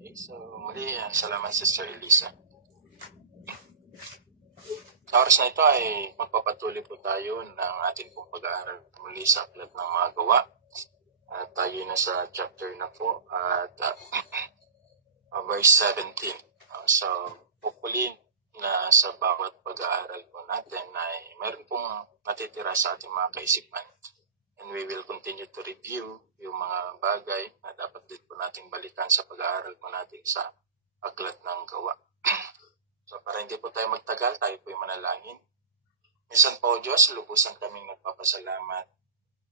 Okay, so muli, salamat Sister Elisa. Sa oras na ito ay magpapatuloy po tayo ng ating pong pag-aaral muli sa aklat ng mga gawa. At tayo na sa chapter na po at verse 17. So, hopefully na sa bawat pag-aaral po natin ay meron pong natitira sa ating mga kaisipan. And we will continue to review yung mga bagay na dapat din po nating balikan sa pag-aaral po natin sa aklat ng gawa. So para hindi po tayo magtagal, tayo po yung manalangin. Minsan po, Diyos, lubusan kaming nagpapasalamat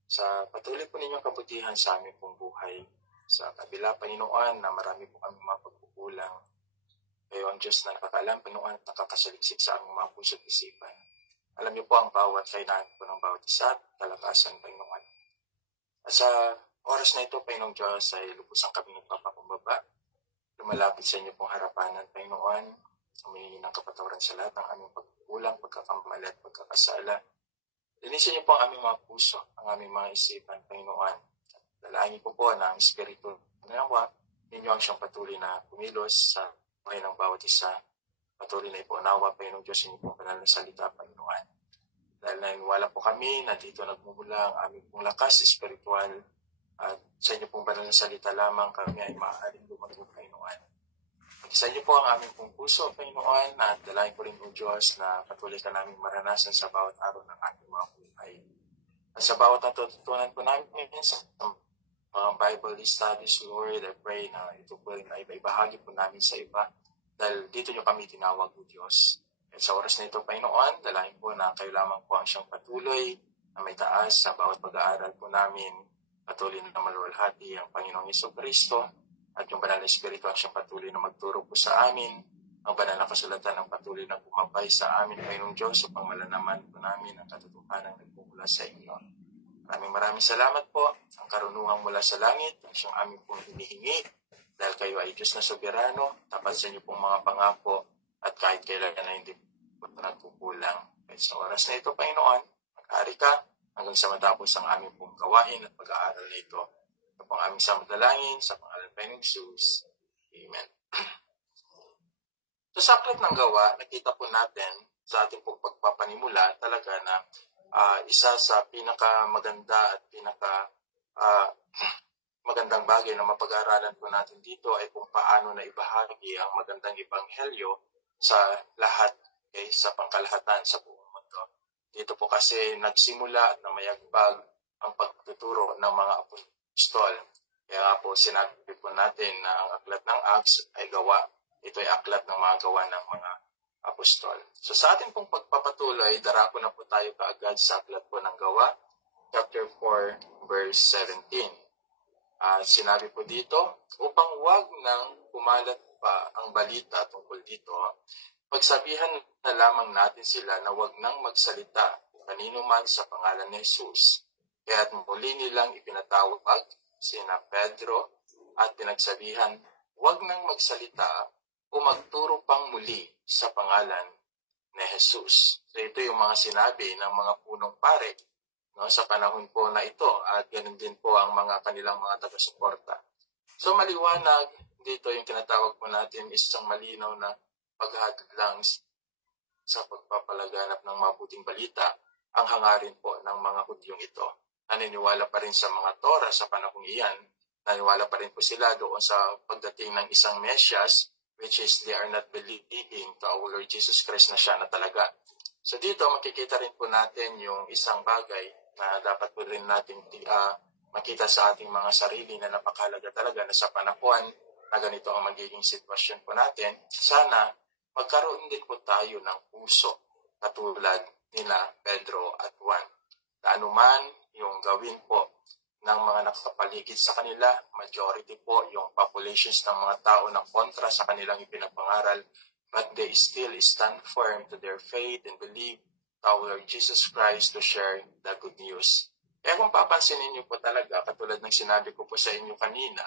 sa patuloy po ninyong kabutihan sa aming pong buhay. Sa kabila, Panginoon, na marami po kami mga pagkukulang. Kayo ang Diyos na nakakaalam, Panginoon, at nakakasaliksik sa aming mga puso at isipan. Alam niyo po ang bawat kailangan po ng bawat isa, kalakasan, Panginoon. At sa oras na ito, Panginoong Diyos, ay lubusan kami nagpapakumbaba. Lumalapit sa inyo pong harapanan, Panginoon. Humingi ng kapatawaran sa lahat ng aming pagkukulang, pagkakamali at pagkakasala. Linisin niyo po ang aming mga puso, ang aming mga isipan, Panginoon. At dalangin po na ang Espiritu nawa, ninyo ang siyang patuloy na kumilos sa buhay ng bawat isa. Patuloy na ipunawa, Panginoong Diyos, inyo pong banal na salita, Panginoon. Dahil naniniwala po kami na dito nagmumula ang aming pong lakas espiritual at sa inyo pong banal na salita lamang kami ay maaaring lumago, Panginoon. Sa inyo po ang aming pong puso, Panginoon, at dalangin po rin po Diyos na patuloy ka namin maranasan sa bawat araw ng aming mga buhay. At sa bawat natututunan po namin sa mga Bible studies, Lord, I pray na ito po rin ay ibahagi po namin sa iba. Dahil dito nyo kami tinawag po Diyos. At sa oras na ito, Panginoon, dalangin po na kayo lamang po ang siyang patuloy na may taas sa bawat pag-aaral po namin. Patuloy na maluwalhati ang Panginoong Jesucristo at yung banal na Espiritu ang siyang patuloy na magturo po sa amin. Ang banal na kasulatan ang patuloy na bumabay sa amin, Panginoong Diyos, upang malalaman po namin ang katotohanan na nagmumula sa inyo. Maraming salamat po. Ang karunungan mula sa langit, ang siyang aming pong hinihingi. Dahil kayo ay Diyos na soberano, tapat sa inyo pong mga pangako, at kahit kailan na hindi po nagkukulang. At sa oras na ito, Panginoon, mag-ari ka hanggang sa matapos ang aming pong gawain at pag-aaral na ito. Ito pong aming samadalangin sa pangalan ng Jesus. Amen. Sa aklat ng gawa, nakita po natin sa ating pong pagpapanimula talaga na isa sa pinakamaganda at magandang bagay na mapag-aaralan po natin dito ay kung paano na ibahagi ang magandang ebanghelyo sa lahat, sa pangkalahatan sa buong mundo. Dito po kasi nagsimula at namayagpag ang pagtuturo ng mga apostol. Kaya nga po sinabi po natin na ang aklat ng Acts ay gawa. Ito ay aklat ng mga gawa ng mga apostol. So sa ating pong pagpapatuloy, darako na po tayo kaagad sa aklat po ng gawa, chapter 4, verse 17. Sinabi po dito, upang wag nang kumalat pa ang balita tungkol dito, pagsabihan na lamang natin sila na wag nang magsalita kanino man sa pangalan ni Jesus. Kaya't muli nilang ipinatawag sina Pedro at pinagsabihan, wag nang magsalita o magturo pang muli sa pangalan ni Jesus. So ito yung mga sinabi ng mga punong pare sa panahon po na ito at ganun din po ang mga kanilang mga taga-suporta. So maliwanag dito yung tinatawag po natin isang malinaw na paghadlang sa pagpapalaganap ng mabuting balita ang hangarin po ng mga Hudyong ito. Naniniwala pa rin sa mga Torah sa panahong iyan. Naniniwala pa rin po sila doon sa pagdating ng isang Mesias, which is they are not believing to our Lord Jesus Christ na siya na talaga. So dito makikita rin po natin yung isang bagay na dapat po rin natin makita sa ating mga sarili na napakahalaga talaga na sa panahon na ganito ang magiging sitwasyon po natin, sana magkaroon din po tayo ng puso katulad nila Pedro at Juan. Na anuman yung gawin po ng mga nakapaligid sa kanila, majority po yung populations ng mga tao na kontra sa kanilang ipinapangaral, but they still stand firm to their faith and believe our Lord Jesus Christ to share the good news. Kaya kung papansinin niyo po talaga, katulad ng sinabi ko po sa inyo kanina,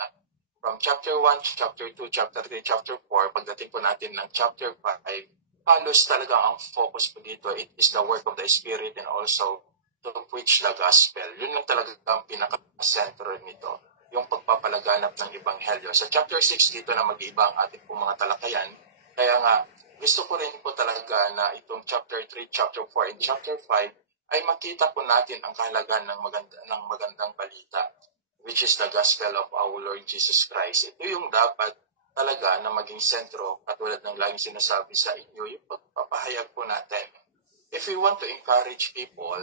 from chapter 1, chapter 2, chapter 3, chapter 4, pagdating po natin ng chapter 5, halos talaga ang focus po dito, it is the work of the Spirit and also to preach the gospel. Yun lang talaga ang pinaka-sentro nito. yung pagpapalaganap ng Ebanghelyo. Sa chapter 6, dito na mag-iiba ang ating pong mga talakayan. Kaya nga, gusto ko rin po talaga na itong chapter 3, chapter 4, and chapter 5 ay makita po natin ang kahalagan ng magandang balita, which is the gospel of our Lord Jesus Christ. Ito yung dapat talaga na maging sentro, katulad ng laging sinasabi sa inyo, yung pagpapahayag po natin. If we want to encourage people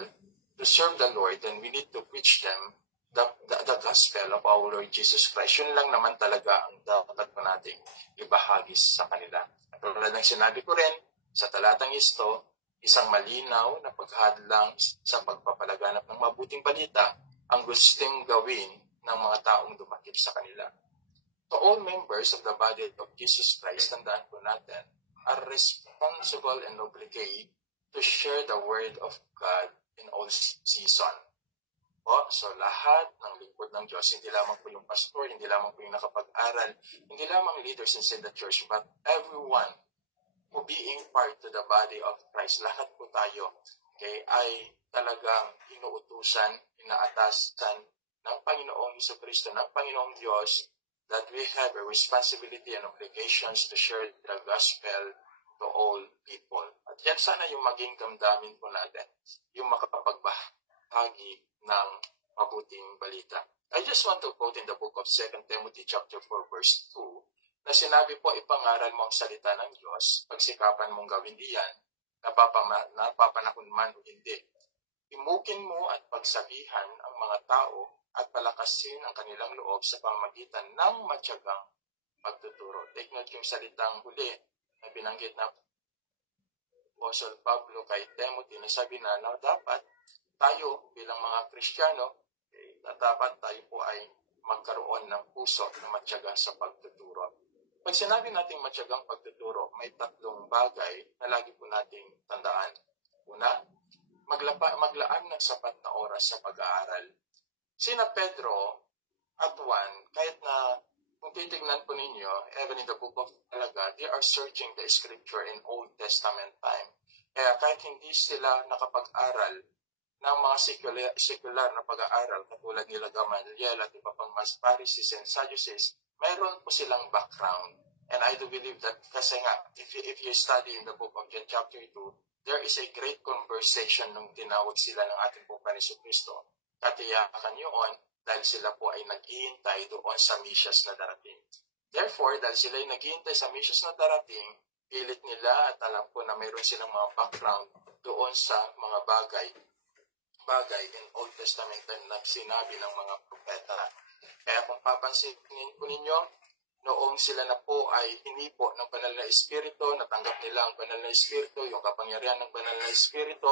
to serve the Lord, then we need to preach them the gospel of our Lord Jesus Christ. Yun lang naman talaga ang dapat po nating ibahagi sa kanila. At tulad ng sinabi ko rin, sa talatang ito, isang malinaw na paghadlang sa pagpapalaganap ng mabuting balita ang gustong gawin ng mga taong dumakip sa kanila. So all members of the body of Jesus Christ, tandaan po natin, are responsible and obligated to share the word of God in all season. So lahat ng lingkod ng Diyos, hindi lamang po yung pastor, hindi lamang po yung nakapag-aral, hindi lamang leaders inside the church, but everyone who being part to the body of Christ, lahat po tayo, okay, ay talagang inuutusan, inaatasan ng Panginoong Jesucristo, ng Panginoong Diyos, that we have a responsibility and obligations to share the gospel to all people. At yan sana yung maging damdamin po natin, yung makapagbahagi ng mabuting balita. I just want to quote in the book of 2 Timothy chapter 4 verse 2 na sinabi po, ipangaral mo ang salita ng Diyos, pagsikapan mong gawin diyan, napapanahon man o hindi. Imukin mo at pagsabihan ang mga tao at palakasin ang kanilang loob sa pamamagitan ng matyagang pagtuturo. Take note yung salitang huli na binanggit na Apostle Pablo kay Timothy na sabi na dapat tayo bilang mga Kristiyano, dapat tayo po ay magkaroon ng puso na matyaga sa pagtuturo. Pag sinabi nating matyagang pagtuturo, may tatlong bagay na lagi po nating tandaan. Una, maglaan ng sapat na oras sa pag-aaral. Sina Pedro at Juan, kahit na kung titignan po ninyo, even in the book of Talaga, they are searching the scripture in Old Testament time. Kaya kahit hindi sila nakapag-aral ng mga secular na pag-aaral, katulad nila Gamaliel at iba pang mas Pharisees and Sadducees, mayroon po silang background. And I do believe that kasi nga, if you study in the book of John chapter 2, there is a great conversation nung tinawag sila ng ating pong Kristo. Katiyakan yun dahil sila po ay naghihintay doon sa Mesias na darating. Therefore, dahil sila ay naghihintay sa Mesias na darating, pilit nila at alam ko na mayroon silang mga background doon sa mga bagay in Old Testament na sinabi ng mga propeta. Kaya kung papansinin po ninyo, noong sila na po ay hinipo ng banal na Espiritu, natanggap nila ang banal na Espiritu, yung kapangyarihan ng banal na Espiritu,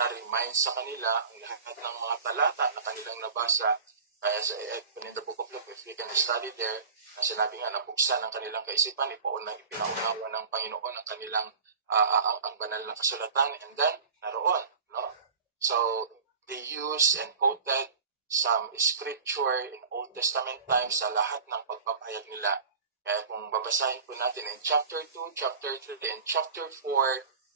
na-remind sa kanila ang lahat ng mga talata na kanilang nabasa. Kaya sa in the book of Luke, if we can study there, na sinabi nga, nabuksan ang kanilang kaisipan, ipinaunawa ng Panginoon ang kanilang ang banal na kasulatan, and then, naroon, no? So, they used and quoted some scripture in Old Testament times sa lahat ng pagpapahayag nila. Kaya kung babasahin po natin in chapter 2, chapter 3, and chapter 4,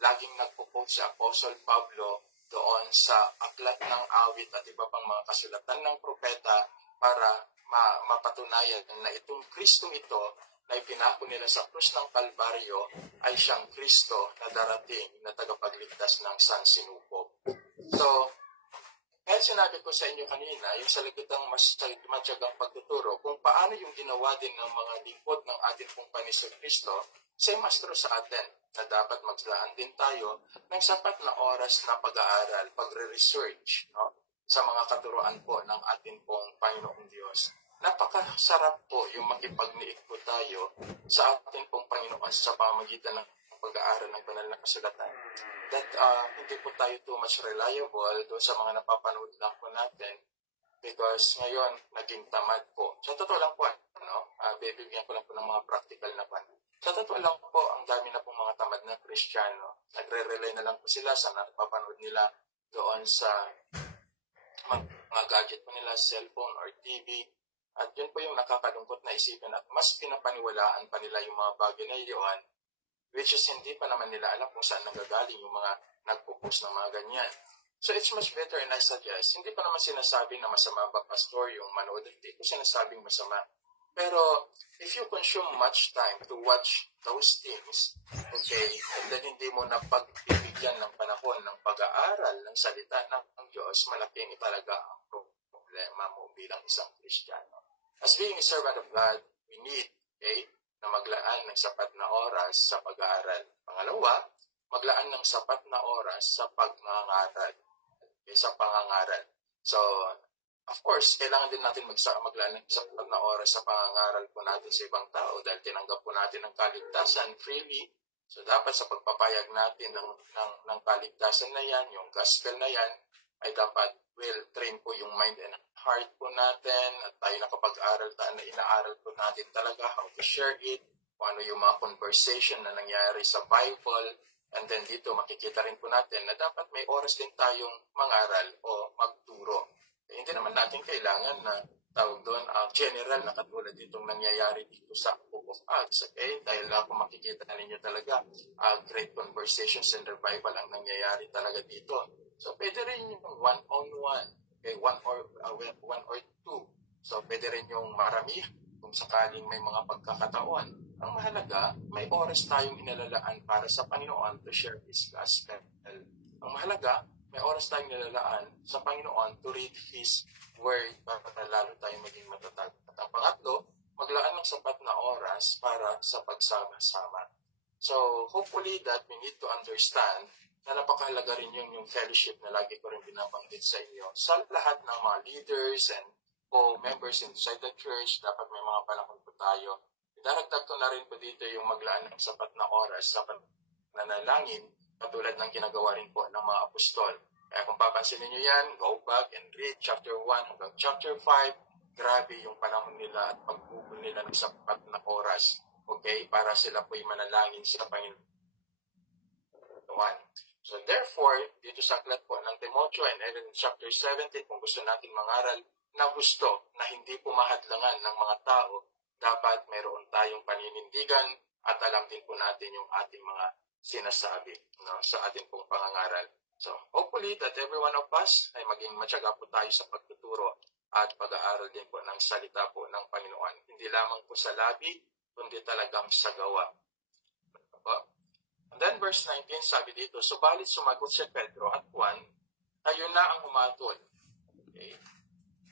laging nagpo-quote si Apostle Pablo doon sa aklat ng awit at iba pang mga kasulatan ng propeta para mapatunayan na itong Kristong ito na ipinako nila sa krus ng Kalbaryo ay siyang Kristo na darating na tagapagligtas ng sansinukob. So, kaya sinabi ko sa inyo kanina, yung sa likitang matyagang pagtuturo, kung paano yung ginawa din ng mga lingkod ng ating pong Kristo, say mastro sa atin na dapat maglaan din tayo ng sapat na oras na pag-aaral, pagre-research, no? Sa mga katuruan po ng ating pong Panginoong Diyos. Napakasarap po yung makipagniik po tayo sa ating pong Panginoon sa pamagitan ng pag-aaral ng banal na kasulatan. That hindi po tayo too much reliable doon sa mga napapanood lang po natin because ngayon naging tamad po. Sa totoo lang po, bibigyan ko lang po ng mga practical na pan. Sa totoo lang po, ang dami na pong mga tamad na Kristiyano. Nagre-rely na lang po sila sa napapanood nila doon sa mga gadget po nila, cellphone or TV. At yun po yung nakakalungkot na isipin at mas pinapaniwalaan pa nila yung mga bagay na iyon, which is hindi pa naman nila alam kung saan nanggagaling yung mga nagpo-post ng mga ganyan. So it's much better, and I suggest, hindi ko naman sinasabi na masama ba, Pastor, yung manood. Hindi ko sinasabing masama. Pero if you consume much time to watch those things, okay, and then hindi mo na pagbibigyan ng panahon ng pag-aaral ng salita ng Diyos, malaking talaga ang problema mo bilang isang Kristiyano. As being a servant of God, we need, okay, na maglaan ng sapat na oras sa pag-aaral. Pangalawa, maglaan ng sapat na oras sa pagngangaral. Okay, sa pangangaral. So, of course, kailangan din natin maglaan ng sapat na oras sa pangangaral po natin sa ibang tao dahil tinanggap po natin ang kaligtasan freely. So, dapat sa pagpapayag natin ng kaligtasan na yan, yung gospel na yan, ay dapat well-train po yung mind and heart po natin at tayo nakapag-aral tayo na inaaral po natin talaga how to share it, kung ano yung mga conversation na nangyari sa Bible, and then dito makikita rin po natin na dapat may oras din tayong mangaral o magturo. Hindi naman natin kailangan na tawag doon general na katulad itong nangyayari dito sa Book of Acts. Okay? Dahil kung makikita ninyo talaga, great conversations and revival ang nangyayari talaga dito. So, pwede rin yung one-on-one, okay? one or two. So, pwede rin yung marami kung sakaling may mga pagkakataon. Ang mahalaga, may oras tayong inalalaan para sa Panginoon to share His gospel. Ang mahalaga, may oras tayong inalalaan sa Panginoon to read His word para lalo tayong maging matatag. At ang pangatlo, maglaan ng sapat na oras para sa pagsama-sama. So, hopefully that we need to understand na napakahalaga rin yung fellowship na lagi ko rin binabanggit sa inyo. Sa lahat ng mga leaders and members inside the church, dapat may mga panahon po tayo. Daragdag ko na rin po dito yung maglaan ng sapat na oras sa pananalangin, katulad ng ginagawa rin po ng mga apostol. Kaya kung papansin niyo yan, go back and read chapter 1 hanggang chapter 5. Grabe yung panahon nila at pagbubul nila ng sapat na oras. Okay? Para sila po'y manalangin sa Panginoon. So therefore, dito sa aklat po ng Timoteo and in chapter 17, kung gusto natin mangaral na gusto na hindi pumahadlangan ng mga tao, dapat mayroon tayong paninindigan at alam din po natin yung ating mga sinasabi, no, sa ating pong pangangaral. So hopefully that every one of us ay maging matyaga po tayo sa pagtuturo at pag-aaral din po ng salita po ng Panginoon. Hindi lamang po sa labi, kundi talagang sa gawa. And then verse 19, sabi dito, subalit sumagot si Pedro at Juan, kayo na ang humatol. Okay.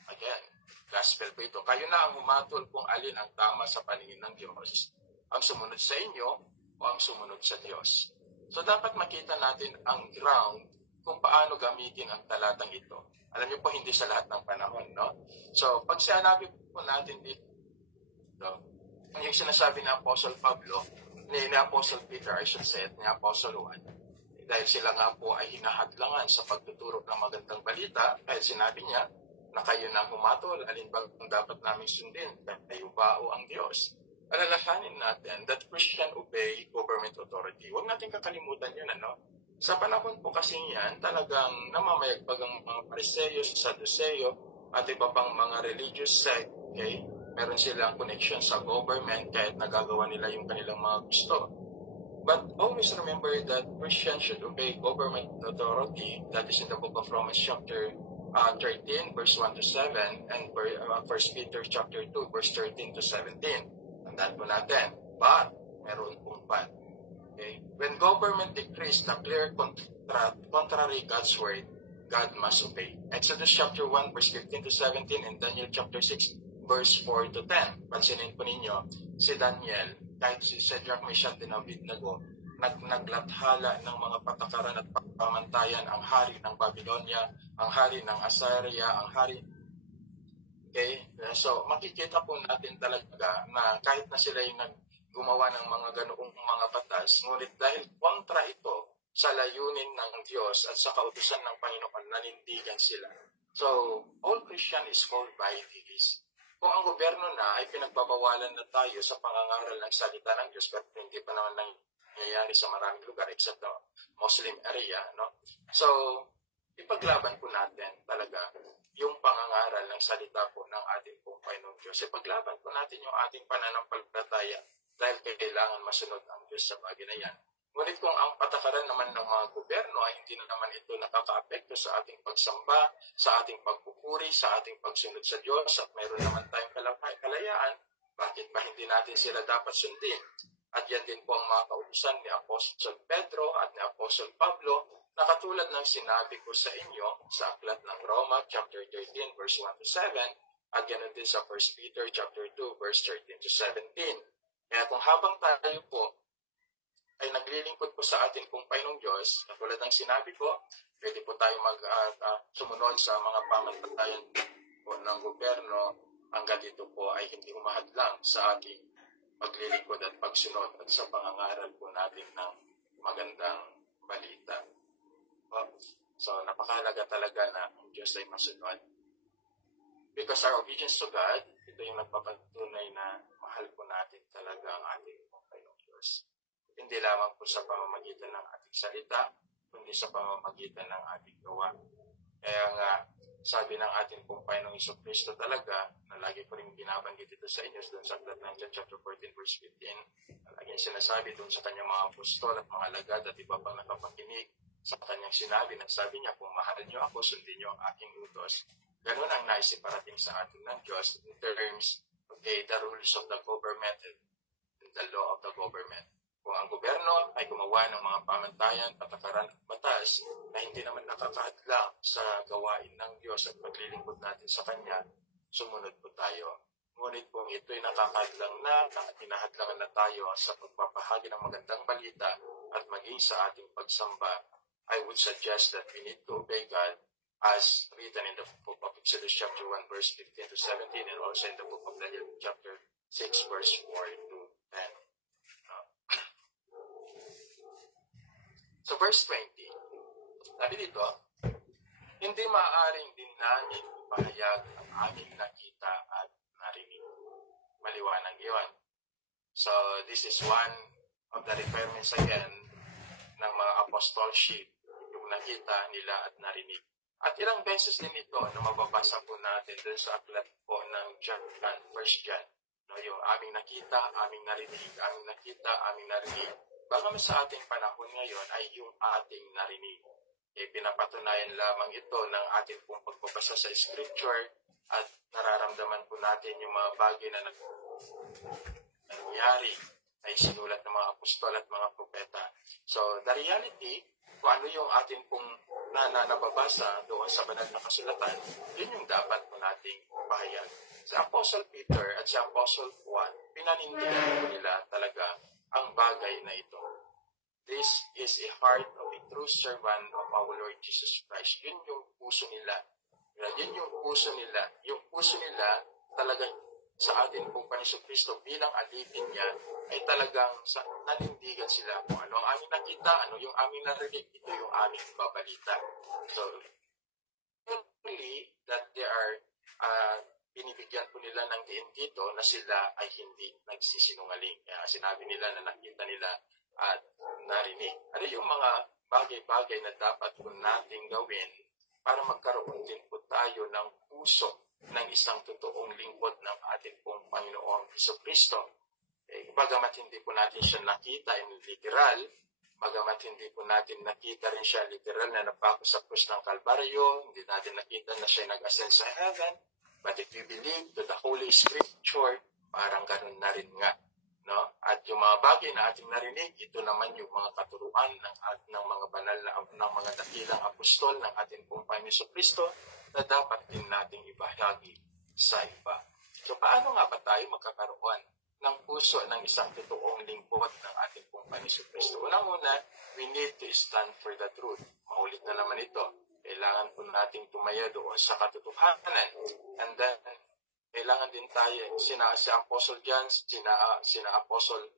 Again, gospel po ito. Kayo na ang humatol kung alin ang tama sa paningin ng Diyos. Ang sumunod sa inyo o ang sumunod sa Diyos. So dapat makita natin ang ground kung paano gamitin ang talatang ito. Alam niyo po, hindi sa lahat ng panahon, no? So, pag sinabi po natin dito, yung sinasabi ni Apostle Pablo, ni Apostle Peter, I should say, at ni Apostle Juan, dahil sila nga po ay hinahadlangan sa pagtuturo ng magandang balita, dahil sinabi niya na kayo na humatol, alin ba ang dapat namin sundin, kayo ba o ang Diyos? Alalahanin natin that Christian obey government authority. Huwag natin kakalimutan yun, ano? Sa panahon po kasi yan, talagang namamayagpag ang mga Pariseo, Sadduceo, at iba pang mga religious sect, okay? Meron silang connection sa government kahit nagagawa nila yung kanilang mga gusto. But always remember that Christians should obey government authority. That is in the book of Romans chapter 13, verse 1 to 7, and 1 Peter chapter 2, verse 13 to 17. Tandaan po natin. But, meron pong but. Okay? When government decrees na clear contrary God's word, God must obey. Exodus chapter 1, verse 15 to 17, and Daniel chapter 6, verse 4 to 10. Pansinin po ninyo, si Daniel, kahit si Shadrach, Meshach, and Abednego, naglathala ng mga patakaran at pamantayan ang hari ng Babylonia, ang hari ng Assyria, ang hari. Okay? So, makikita po natin talaga na kahit na sila yung gumawa ng mga ganoong mga batas, ngunit dahil kontra ito sa layunin ng Diyos at sa kautusan ng Panginoon, nanindigan sila. So, all Christian is called by this. Kung ang gobyerno na ay pinagbabawalan na tayo sa pangangaral ng salita ng Diyos, pero hindi pa naman nangyayari sa maraming lugar except the Muslim area, no? So, ipaglaban po natin talaga yung pangangaral ng salita po ng ating pong Panginoong Diyos. Ipaglaban po natin yung ating pananampalataya dahil kailangan masunod ang Diyos sa bagay na yan. Ngunit kung ang patakaran naman ng mga gobyerno ay hindi na naman ito nakaka-apekto sa ating pagsamba, sa ating pagpupuri, sa ating pagsunod sa Diyos, at mayroon naman tayong kalayaan, bakit ba hindi natin sila dapat sundin? At yan din po ang mga kautusan ni Apostol Pedro at ni Apostol Pablo, na katulad ng sinabi ko sa inyo sa aklat ng Roma chapter 13 verse 1 to 7, at ganoon din sa 1 Peter chapter 2 verse 13 to 17. Kaya kung habang tayo po ay naglilingkod po sa atin pong Panginoong Diyos, katulad ng sinabi ko, pwede po tayo sumunod sa mga pamantayan po ng gobyerno hanggat ito po ay hindi humahadlang sa ating paglilingkod at pagsunod at sa pangangaral po natin ng magandang balita. So, napakahalaga talaga na ang Diyos ay masunod. Because our obedience to God, ito yung nagpapatunay na mahal po natin talaga ang ating Panginoong Diyos. Hindi lamang po sa pamamagitan ng ating salita, kundi sa pamamagitan ng ating gawa. Kaya nga, sabi ng ating pong Panginoong Jesucristo talaga, na lagi ko rin binabanggit ito sa inyo doon sa aklat ng John chapter 14 verse 15, lagi sinasabi doon sa kanyang mga apostol at mga alagad at iba pang nakapakinig sa kanyang sinabi, nagsabi niya, kung mahal niyo ako, sundin niyo ang aking utos. Ganun ang naisiparating sa atin ng Diyos in terms of the rules of the government and the law of the government. Kung ang gobyerno ay gumawa ng mga pamantayan, patakaran at batas na hindi naman nakakahadlang sa gawain ng Diyos at paglilingkod natin sa Kanya, sumunod po tayo. Ngunit kung ito'y nakakahadlang na at hinahadlangan na tayo sa pagpapahagi ng magandang balita at maging sa ating pagsamba, I would suggest that we need to obey God as written in the book of Exodus chapter 1 verse 15 to 17 and also in the book of Daniel chapter 6 verse 4 to 10. So verse 20, sabi dito, hindi maaaring din namin ipahayag ang aming nakita at narinig. Maliwanag yun. So this is one of the requirements again ng mga apostoleship, yung nakita nila at narinig. At ilang beses din ito na mababasa po natin dun sa aklat po ng John, 1 John. No, yung aming nakita, aming narinig, aming nakita, aming narinig. Bagaman sa ating panahon ngayon ay yung ating narinig. Pinapatunayan lamang ito ng ating pong pagbabasa sa Scripture at nararamdaman po natin yung mga bagay na nangyari ay sinulat ng mga apostol at mga propeta. So, the reality, kung ano yung ating pong nababasa doon sa banal na kasulatan, yun yung dapat po nating pahayag. Si Apostle Peter at si Apostle Juan, pinanindigan po nila talaga ang bagay na ito. This is a heart of a true servant of our Lord Jesus Christ. Yun yung puso nila. Yun yung puso nila. Yung puso nila talagang sa atin pong Panginoon Kristo bilang alipin niya ay talagang nanindigan sila kung ano ang aming nakita, ano yung aming narinig, ito yung aming babalita. So, really, that they are binibigyan po nila ng diin dito na sila ay hindi nagsisinungaling. Kaya sinabi nila na nakita nila at narinig. Ano yung mga bagay-bagay na dapat po nating gawin para magkaroon din po tayo ng puso ng isang totoong lingkod ng ating pong Panginoong Jesucristo. Bagamat hindi po natin siya nakita in literal, bagamat hindi po natin nakita rin siya literal na napako sa krus ng Kalbaryo, hindi natin nakita na siya nag-ascend sa heaven, but if we believe to the Holy Scripture, parang ganun na rin nga. No? At yung mga bagay na ating narinig, ito naman yung mga katuruan ng mga banal ng mga dakilang apostol ng ating pong Panginoon Jesucristo na dapat din nating ibahagi sa iba. So paano nga ba tayo magkakaroon ng puso ng isang totoong lingkod ng ating pong Panginoon Jesucristo? Unang-una, we need to stand for the truth. Maulit na naman ito. Kailangan po nating tumaya doon sa katotohanan. And then, kailangan din tayo, si Apostle John, sina Apostle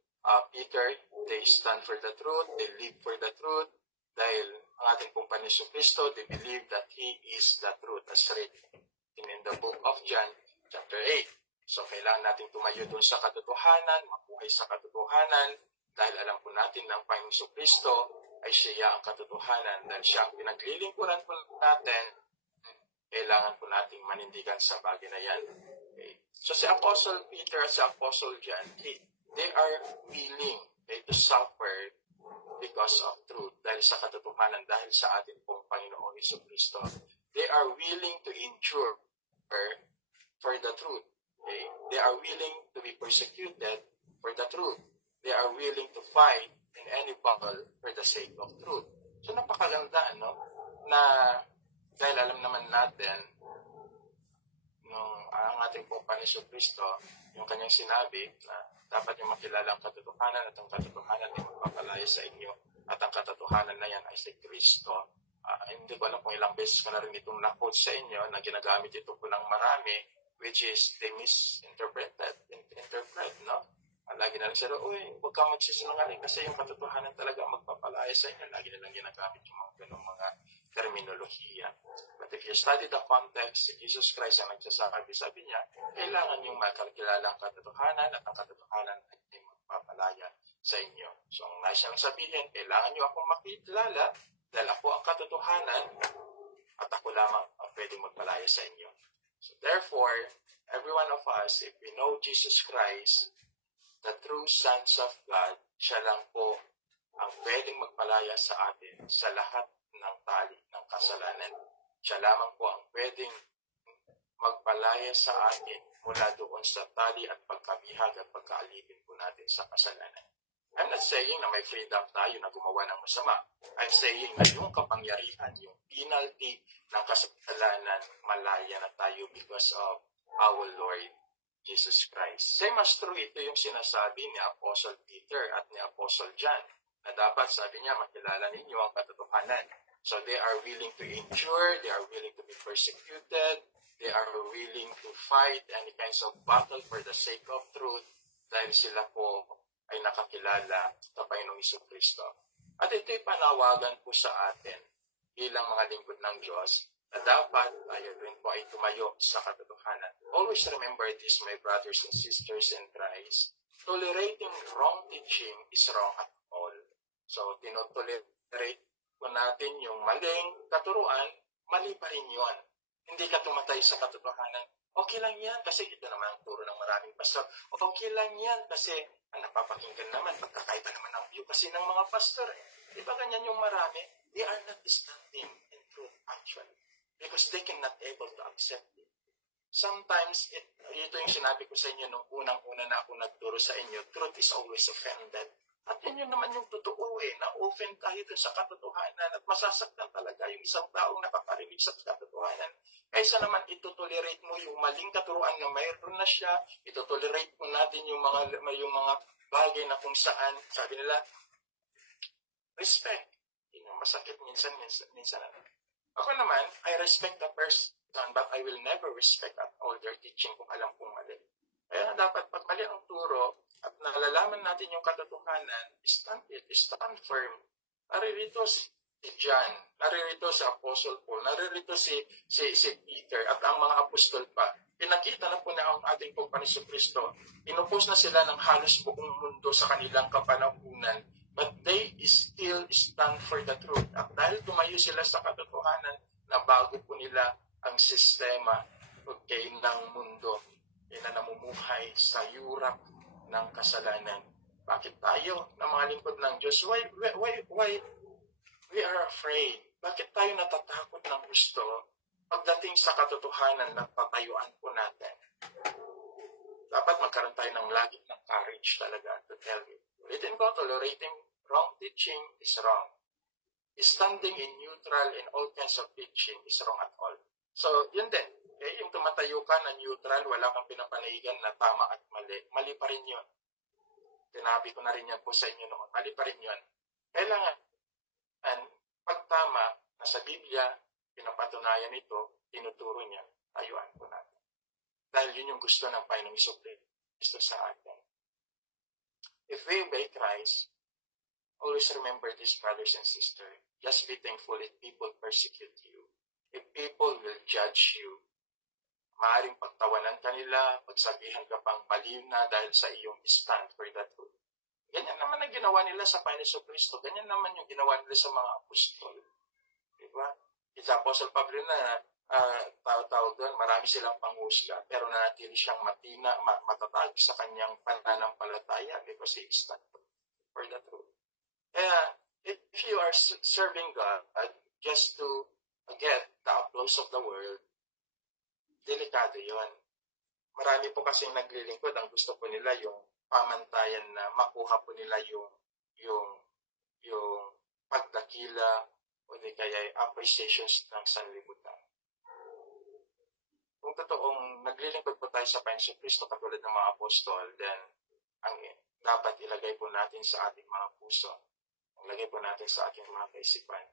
Peter, they stand for the truth, they live for the truth, dahil ang ating pong Panginoon Jesucristo, they believe that He is the truth, as written in the book of John, chapter 8. So, kailangan natin tumayo doon sa katotohanan, mabuhay sa katotohanan, dahil alam po natin ng Panginoon Jesucristo ay siya ang katotohanan, dahil siya ang pinaglilingkuran po natin, kailangan po nating manindigan sa bagay na yan. Okay. So, si Apostle Peter at si Apostle John, they are willing to suffer because of truth, dahil sa katotohanan, dahil sa ating pong Panginoong Jesucristo. They are willing to endure for the truth. Okay? They are willing to be persecuted for the truth. They are willing to fight in any battle for the sake of truth. So napakaganda, no? Na dahil alam naman natin ang ating pong Panginoong Kristo, yung kanyang sinabi na dapat yung makilala ang katotohanan at ang katotohanan ay magpapalaya sa inyo at ang katotohanan na yan ay si Kristo. Hindi ko alam kung ilang beses ko na rin itong na-quote sa inyo na ginagamit ito po ng marami, which is they interpret, no? Lagi na lang sila, huwag kang magsisinungaling kasi yung katotohanan talaga magpapalaya sa inyo. Lagi nilang ginagamit yung mga ganong mga terminolohiya. But if you study the context, si Jesus Christ ang sabi niya, kailangan yung makakilala ang katotohanan at ang katotohanan ay magpapalaya sa inyo. So, ang nais niyang sabihin, kailangan niyo akong makilala dahil ako ang katotohanan at ako lamang ang pwedeng magpalaya sa inyo. So, therefore, every one of us, if we know Jesus Christ, the true sons of God, siya lang po ang pwedeng magpalaya sa atin sa lahat ng tali ng kasalanan. Siya lamang po ang pwedeng magpalaya sa atin mula doon sa tali at pagkabihag at pagkaalipin po natin sa kasalanan. I'm not saying na may freedom tayo na gumawa ng masama. I'm saying na yung kapangyarihan, yung penalty ng kasalanan, malaya na tayo because of our Lord Jesus Christ. Same as true, ito yung sinasabi ni Apostle Peter at ni Apostle John na dapat, sabi niya, makilala ninyo ang katotohanan. So they are willing to endure, they are willing to be persecuted, they are willing to fight any kinds of battle for the sake of truth dahil sila po ay nakakilala sa Panginoong Jesucristo. At ito'y panawagan po sa atin bilang mga lingkod ng Diyos na dapat tayo rin po ay tumayo sa katotohanan. Always remember this, my brothers and sisters in Christ. Tolerating wrong teaching is wrong at all. So, tinotolerate po natin yung maling katuruan, mali pa rin yun. Hindi ka tumatay sa katotohanan. Okay lang yan kasi ito naman ang turo ng maraming pastor. Okay lang yan kasi napapakinggan naman, pagkakaiba naman ang view kasi ng mga pastor. Diba ganyan yung marami? They are not standing in truth actually because they cannot able to accept it. Sometimes, ito yung sinabi ko sa inyo nung unang-una na ako nagturo sa inyo, truth is always offended. At yun naman yung totoo na-offend tayo dun sa katotohanan at masasaktan talaga yung isang taong nakakarinig sa katotohanan. Kaysa naman itotolerate mo yung maling katuruan na mayroon na siya, itotolerate mo natin yung mga bagay na kung saan, sabi nila, respect. Yun ang masakit minsan. Ako naman, I respect the person, but I will never respect at all their teaching kung alam kong mali. Kaya dapat pag mali ang turo at nalalaman natin yung katotohanan, stand firm. Naririto si John, naririto si Apostle Paul, naririto si Peter at ang mga apostol pa. Pinakita na po na ang ating Panginoong Kristo. Inupos na sila ng halos buong mundo sa kanilang kapanahunan. But they still stand for the truth. At dahil tumayo sila sa katotohanan, na bago po nila ang sistema ng mundo na namumuhay sa yurap ng kasalanan. Bakit tayo na mga lingkod ng Diyos? Why we are afraid? Bakit tayo natatakot ng gusto pagdating sa katotohanan na patayuan po natin? Dapat magkaroon tayo ng lagi ng courage talaga to tell you. Ulitin ko, tolerating wrong teaching is wrong. Standing in neutral in all kinds of teaching is wrong at all. So, yun din. Yung tumatayo ka na neutral, wala kang pinapanahigan na tama at mali. Mali pa rin yun. Tinabi ko na rin yan po sa inyo noon. Mali pa rin yun. Kailangan, pag tama, na sa Biblia, pinapatunayan ito, tinuturo niya, tayuan po natin. Dahil yun yung gusto ng Panginoong Kristo sa atin. If we obey Christ, always remember this, brothers and sisters. Just be thankful if people persecute you. If people will judge you, maaaring pagtawanan ka nila, pagsabihan ka pang baliw na dahil sa iyong stand for the truth. Ganyan naman ang ginawa nila sa Panginoong Kristo. Ganyan naman yung ginawa nila sa mga apostol. Diba? Sa Apostle Pablo na tao-tao doon, marami silang panghusga, pero nanatili siyang matatag sa kanyang pananampalataya because he stand for the truth. Kaya, if you are serving God just to get the applause of the world, delikado yon. Marami po kasing naglilingkod, ang gusto po nila yung pamantayan na makuha po nila yung pagdakila o di kaya appreciations ng sanlibutan. Kung totoong naglilingkod po tayo sa Panginoon Kristo katulad ng mga apostol, then ang dapat ilagay po natin sa ating mga puso, ilagay po natin sa ating mga kaisipan,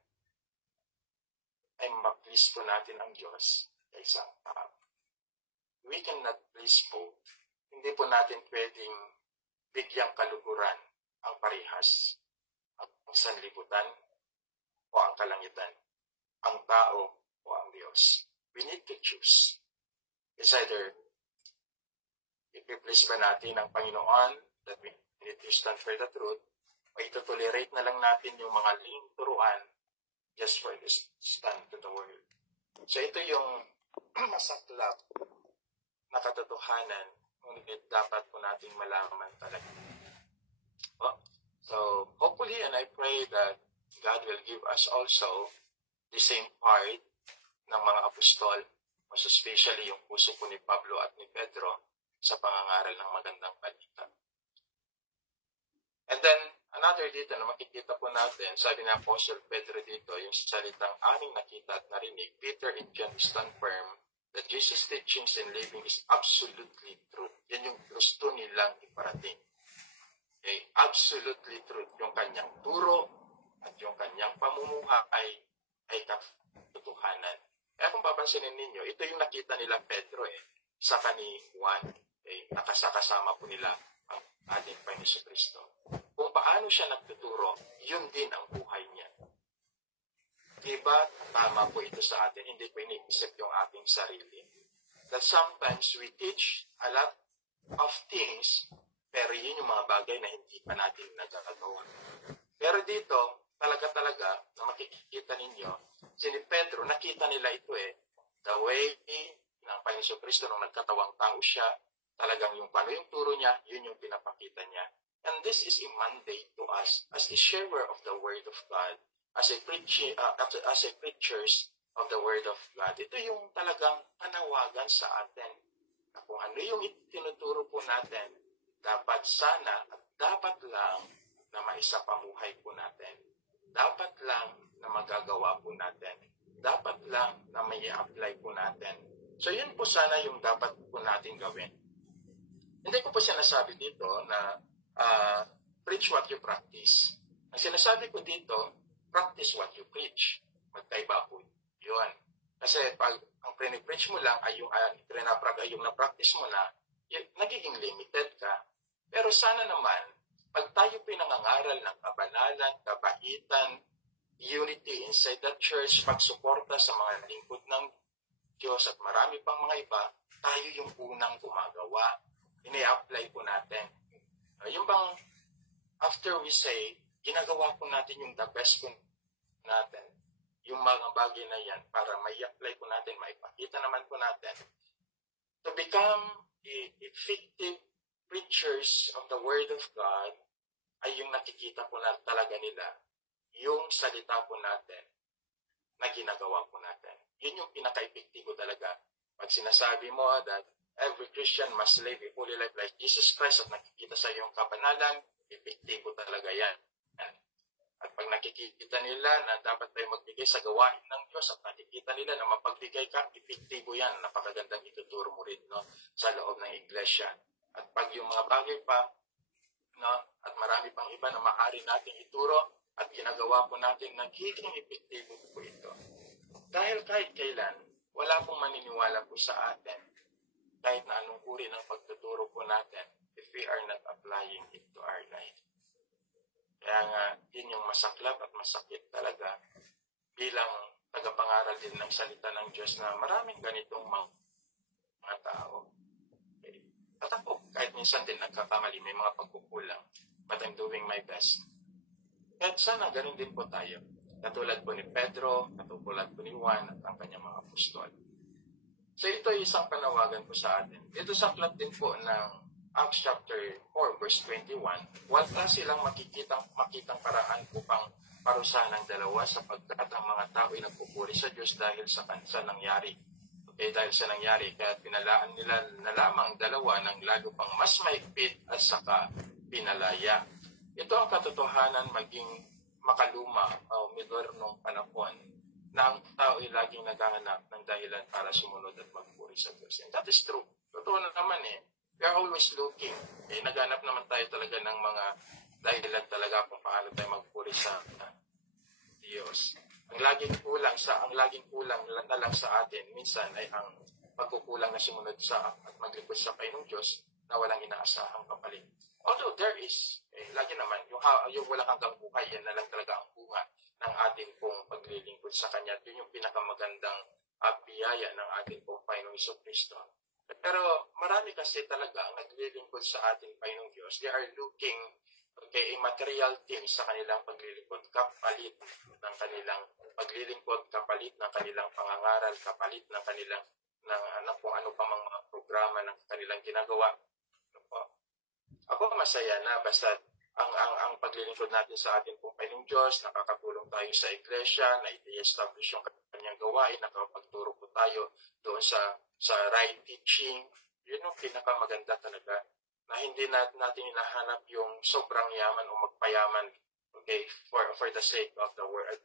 ay ma-please po natin ang Diyos sa isang tao. We cannot please both. Hindi po natin pwedeng bigyang kaluguran ang parehas, ang sanlibutan o ang kalangitan, ang tao o ang Diyos. We need to choose. It's either i-please ba natin ang Panginoon that we need to stand for the truth, o ito-tolerate na lang natin yung mga turuan just for this stand to the world. So ito yung masaklap na katotohanan, ngunit dapat po nating malaman talaga. So hopefully, and I pray that God will give us also the same part ng mga apostol, most especially yung puso po ni Pablo at ni Pedro sa pangangaral ng magandang balita. And then, another dito na makikita po natin, sabi ng Apostle Pedro dito, yung salitang aming nakita at narinig, Peter and John stand firm that Jesus' teachings and living is absolutely truth. Yan yung gusto nilang iparating. Okay? Absolutely truth. Yung kanyang turo at yung kanyang pamumuhay ay katotohanan. Kaya kung papansinin ninyo, ito yung nakita nila Pedro sa ni Juan. Nakasakasama po nila ang ating Panginoon Kristo. Kung paano siya nagtuturo, yun din ang buhay niya. Diba, tama po ito sa atin, hindi po iniisip yung ating sarili. That sometimes we teach a lot of things, pero yun yung mga bagay na hindi pa natin nagkakagawa. Pero dito, talaga na makikita ninyo, si Pedro, nakita nila ito the way ng Panginoon Kristo nung nagkatawang tao siya, talagang yung paano yung turo niya, yun yung pinapakita niya. And this is a mandate to us as a sharer of the Word of God, as a preachers of the Word of God. Ito yung talagang panawagan sa atin. Na kung ano yung itinuturo po natin, dapat sana at dapat lang na maisapamuhay po natin. Dapat lang na magagawa po natin. Dapat lang na may i-apply po natin. So yun po sana yung dapat po natin gawin. Hindi ko po sinasabi dito na preach what you practice. Ang sinasabi ko dito, practice what you preach. Magkaiba po yun. Kasi pag ang pre-preach mo lang ay yung na-practice mo na, nagiging limited ka. Pero sana naman, pag tayo pinangangaral ng kabanalan, kabaitan, unity inside the church, pagsuporta sa mga lingkod ng Diyos at marami pang mga iba, tayo yung unang gumagawa. Ini-apply po natin. Yung bang, after we say, ginagawa po natin yung the best po natin, yung mga bagay na yan, para may apply po natin, maipakita naman po natin, to become effective preachers of the Word of God, ay yung nakikita po na talaga nila, yung salita po natin, na ginagawa po natin. Yun yung pinaka-epektibo talaga. Pag sinasabi mo that every Christian must live a holy life like Jesus Christ at nakikita sa iyong kabanalan, epektibo talaga yan. At pag nakikita nila na dapat tayo magbigay sa gawain ng Diyos at nakikita nila na mapagbigay ka, epektibo yan. Napakagandang ituturo mo rin sa loob ng iglesia. At pag yung mga bagay pa, at marami pang iba na maaari natin ituro at ginagawa po natin, nagiging epektibo po ito. Dahil kahit kailan, wala pong maniniwala po sa atin kahit na anong uri ng pagtuturo po natin if we are not applying it to our life. Kaya nga, yun yung masaklap at masakit talaga bilang tagapangaral din ng salita ng Diyos na maraming ganitong mga tao. At ako, kahit minsan din nagkakamali, may mga pagkukulang, but I'm doing my best. At sana ganun din po tayo. Katulad po ni Pedro, katulad po ni Juan at ang kanyang mga apostol. So ito ay isang panawagan po sa atin. Ito sa aklat din po ng Acts chapter 4 verse 21. Wala silang makitang paraan upang parusahan ng dalawa sapagkat ang mga tao ay nagpupuri sa Diyos dahil sa nangyari. Okay, dahil sa nangyari, kaya pinalaan nila na lamang dalawa ng lalo pang mas mahigpit at saka pinalaya. Ito ang katotohanan maging makaluma o modernong panahon na ang tao ay laging naghahanap ng dahilan para sumunod at magpuri sa Diyos. And that is true. Totoo na naman We are always looking. Naghanap naman tayo talaga ng mga dahilan talaga kung paano tayo magpuri sa Diyos. Ang laging kulang na lang sa atin minsan ay ang pagkukulang na sumunod sa at maglingkod sa Panginoong Diyos na walang inaasahang kapalit. Although there is, lagi naman, yung walang hanggang buhay, yan na lang talaga ang bunga ng ating pong paglilingkod sa Kanya. Yun yung pinakamagandang biyaya ng ating pong Panginoong Jesucristo. Pero marami kasi talaga ang naglilingkod sa ating Panginoong Diyos. They are looking material things sa kanilang paglilingkod, kapalit ng kanilang paglilingkod, kapalit ng kanilang pangangaral, kapalit ng kanilang kung ano pa mga programa ng kanilang ginagawa. Ako masaya na basta ang paglilingkod natin sa ating pong Panginoong Diyos, nakakatulong tayo sa iglesia, na i-establish yung kanyang gawain, nakapagturo po tayo doon sa right teaching. Yun yung pinakamaganda talaga, na hindi natin hinahanap yung sobrang yaman o magpayaman, for the sake of the word,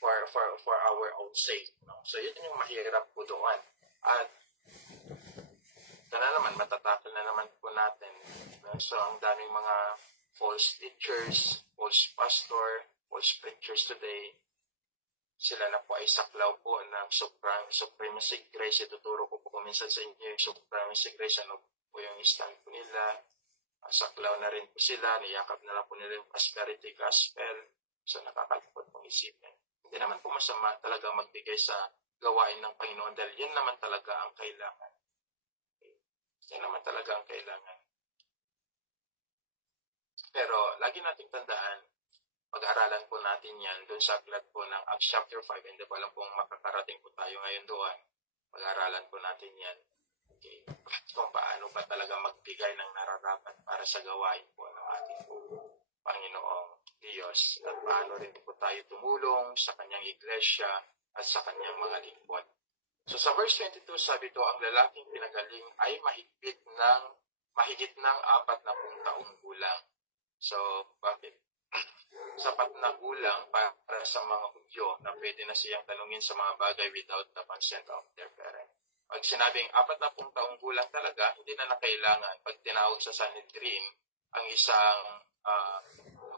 for our own sake. No? So yun yung mahirap po doon. At matatakil na naman po natin. So ang daming mga false teachers, false pastor, false preachers today, sila na po ay saklaw po ng supremacy grace. Ituturo ko po minsan sa inyo yung supremacy grace, ano po yung stand po nila. Saklaw na rin po sila, niyakap na lang po nila yung prosperity gospel. So nakakalipot pong isipin. Hindi naman po masama talaga magbigay sa gawain ng Panginoon dahil yan naman talaga ang kailangan. Yan naman talaga ang kailangan. Pero lagi nating tandaan, pag-aaralan po natin yan doon sa aklat po ng Acts chapter 5. Hindi po alam kung makakarating po tayo ngayon doon. Pag-aaralan po natin yan. Kung paano pa talaga magbigay ng nararapat para sa gawain po ng ating po Panginoong Diyos. At paano rin po tayo tumulong sa kanyang iglesia at sa kanyang mga lingkod. So sa verse 22, sabi ito, ang lalaking pinagaling ay mahigit ng 40 taong gulang. So, bakit? Sapat na gulang para sa mga Hudyo na pwede na siyang tanungin sa mga bagay without the consent of their parent. Pag sinabing 40 taong gulang talaga, hindi na nakailangan. Pag tinawag sa Sanhedrin, ang isang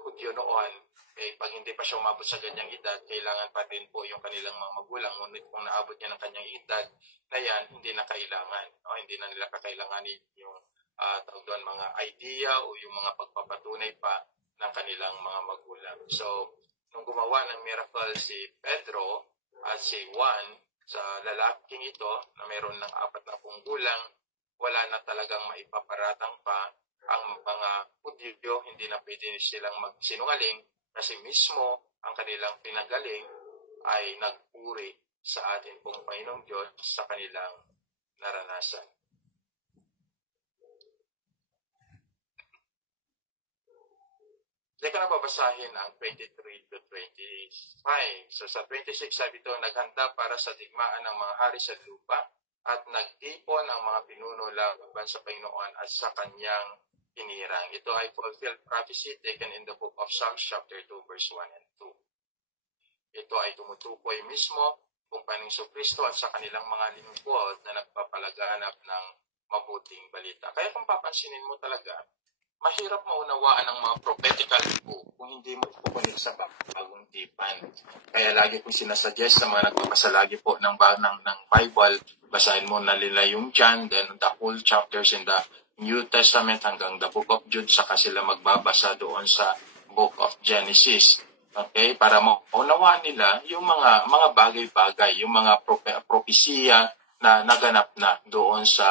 Hudyo noon, pag hindi pa siya umabot sa ganyang edad, kailangan pa rin po yung kanilang mga magulang. Ngunit kung naabot niya ng kanyang edad, na yan, hindi na kailangan. Hindi na nila kakailanganin yung mga idea o yung mga pagpapatunay pa ng kanilang mga magulang. So, nung gumawa ng miracle si Pedro at si Juan sa lalaking ito na mayroon ng 40 gulang, wala na talagang maipaparatang pa ang mga Hudyo. Hindi na pwede silang magsinungaling kasi mismo ang kanilang pinagaling ay nagpuri sa ating pong Panginoong Diyos sa kanilang naranasan. Hindi ko na babasahin ang 23 to 25. So sa 26, sabi ito, naghanda para sa digmaan ng mga hari sa lupa at nagtipon ang mga pinuno laban sa Panginoon at sa kanyang hinirang. Ito ay fulfilled prophecy taken in the book of Psalms chapter 2 verse 1 and 2. Ito ay tumutukoy mismo kung Panginoong Jesucristo at sa kanilang mga lingkod na nagpapalaganap ng mabuting balita. Kaya kung papansinin mo talaga, mahirap maunawaan ang mga prophetical book kung hindi mo ipukunik sa bagong tipan. Kaya lagi kong sinasuggest sa mga nagpapasalagi po ng Bible, basahin mo na nila yung John, then the whole chapters in the New Testament hanggang the book of Jude, saka sila magbabasa doon sa book of Genesis. Okay? Para maunawaan nila yung mga bagay-bagay, yung mga propesiya na naganap na doon sa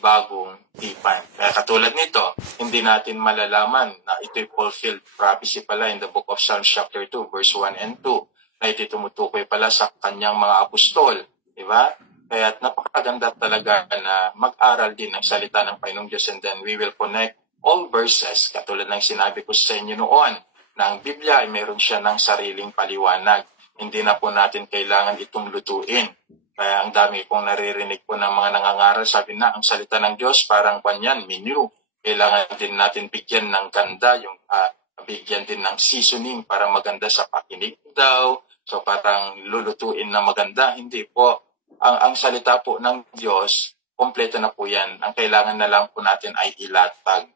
bagong tipan. Kaya katulad nito, hindi natin malalaman na ito'y fulfilled prophecy pala in the book of Psalms chapter 2 verse 1 and 2 na ito'y tumutukoy pala sa kanyang mga apostol. Diba? Kaya napakaganda talaga na mag-aral din ng salita ng Panginoong Diyos, and then we will connect all verses katulad ng sinabi ko sa inyo noon na ang Biblia ay meron siya ng sariling paliwanag. Hindi na po natin kailangan itong lutuin. Kaya ang dami kong naririnig po ng mga nangangaral, sabi na, ang salita ng Diyos parang kanyan, menu. Kailangan din natin bigyan ng ganda, bigyan din ng seasoning para maganda sa pakinig daw. So parang lulutuin na maganda. Hindi po. Ang salita po ng Diyos, kompleto na po yan. Ang kailangan na lang po natin ay ilatag.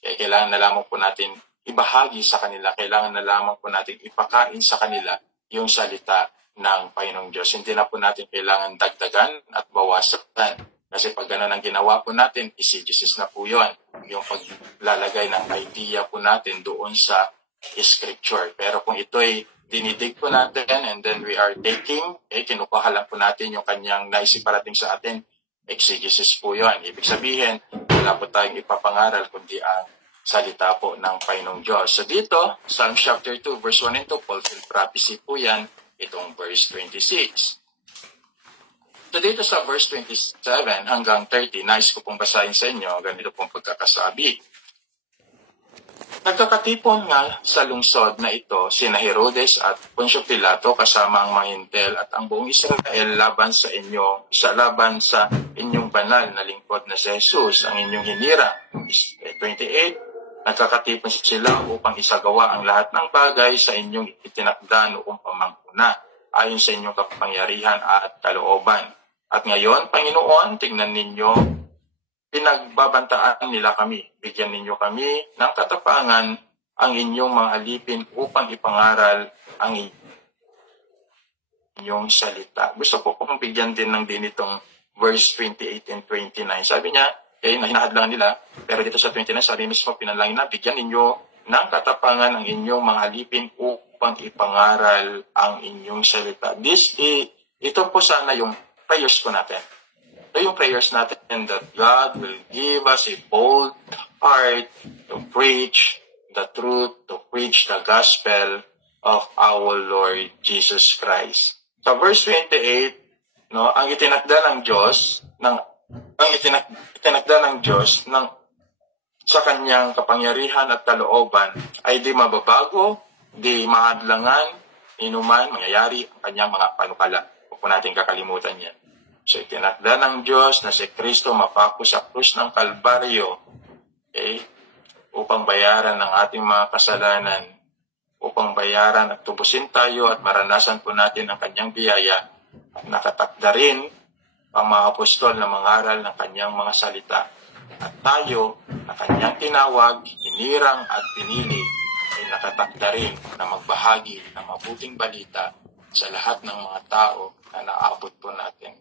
Kailangan na lamang po natin ibahagi sa kanila. Kailangan na lamang po natin ipakain sa kanila yung salita ng Panginoong Diyos. Hindi na po natin kailangan dagdagan at bawasan. Kasi pag gano'n ang ginawa po natin, exegesis na po yun. Yung paglalagay ng idea po natin doon sa scripture. Pero kung ito'y dinidig po natin and then we are taking, kinukuha lang po natin yung kanyang naisip parating sa atin, exegesis po yun. Ibig sabihin, wala po tayong ipapangaral kundi ang salita po ng Panginoong Diyos. So dito, Psalm chapter 2, verse 1 and 2, fulfilled prophecy po yan, itong verse 26. So dito sa verse 27 hanggang 30, nais ko pong basahin sa inyo, ganito pong pagkakasabi. Nagkakatipon nga sa lungsod na ito sina Herodes at Poncio Pilato kasama ang mga hintel at ang buong Israel laban sa inyong banal na lingkod na si Jesus, ang inyong hinira. 28, nagkakatipon sila upang isagawa ang lahat ng bagay sa inyong itinakda noong pamanguna, ayon sa inyong kapangyarihan at kalooban. At ngayon, Panginoon, tingnan ninyo, pinagbabantaan nila kami. Bigyan ninyo kami ng katapangan ang inyong mga alipin upang ipangaral ang inyong salita. Gusto ko kung bigyan din ng din itong verse 28 and 29. Sabi niya, hinahadlangan nila, pero dito sa 29, sabi mismo, pinalangin na, bigyan ninyo ng katapangan ang inyong mga alipin upang ipangaral ang inyong salita. Ito po sana yung prayers ko natin. Ito yung prayers natin that God will give us a bold heart to preach the truth, to preach the gospel of our Lord Jesus Christ. Sa verse 28, ang itinakda ng Diyos sa kanyang kapangyarihan at kalooban ay di mababago, di mahadlangan, inuman, mangyayari ang kanyang mga panukala. Huwag po natin kakalimutan yan. So, itinakda ng Diyos na si Kristo mapako sa krus ng Kalbaryo, upang bayaran ng ating mga kasalanan, upang bayaran at tubusin tayo at maranasan po natin ang kanyang biyaya at nakatakda rin ang mga apostol na mangaral ng kanyang mga salita. At tayo, na kanyang tinawag, hinirang at pinili, ay nakatakda rin na magbahagi ng mabuting balita sa lahat ng mga tao na naabot po natin.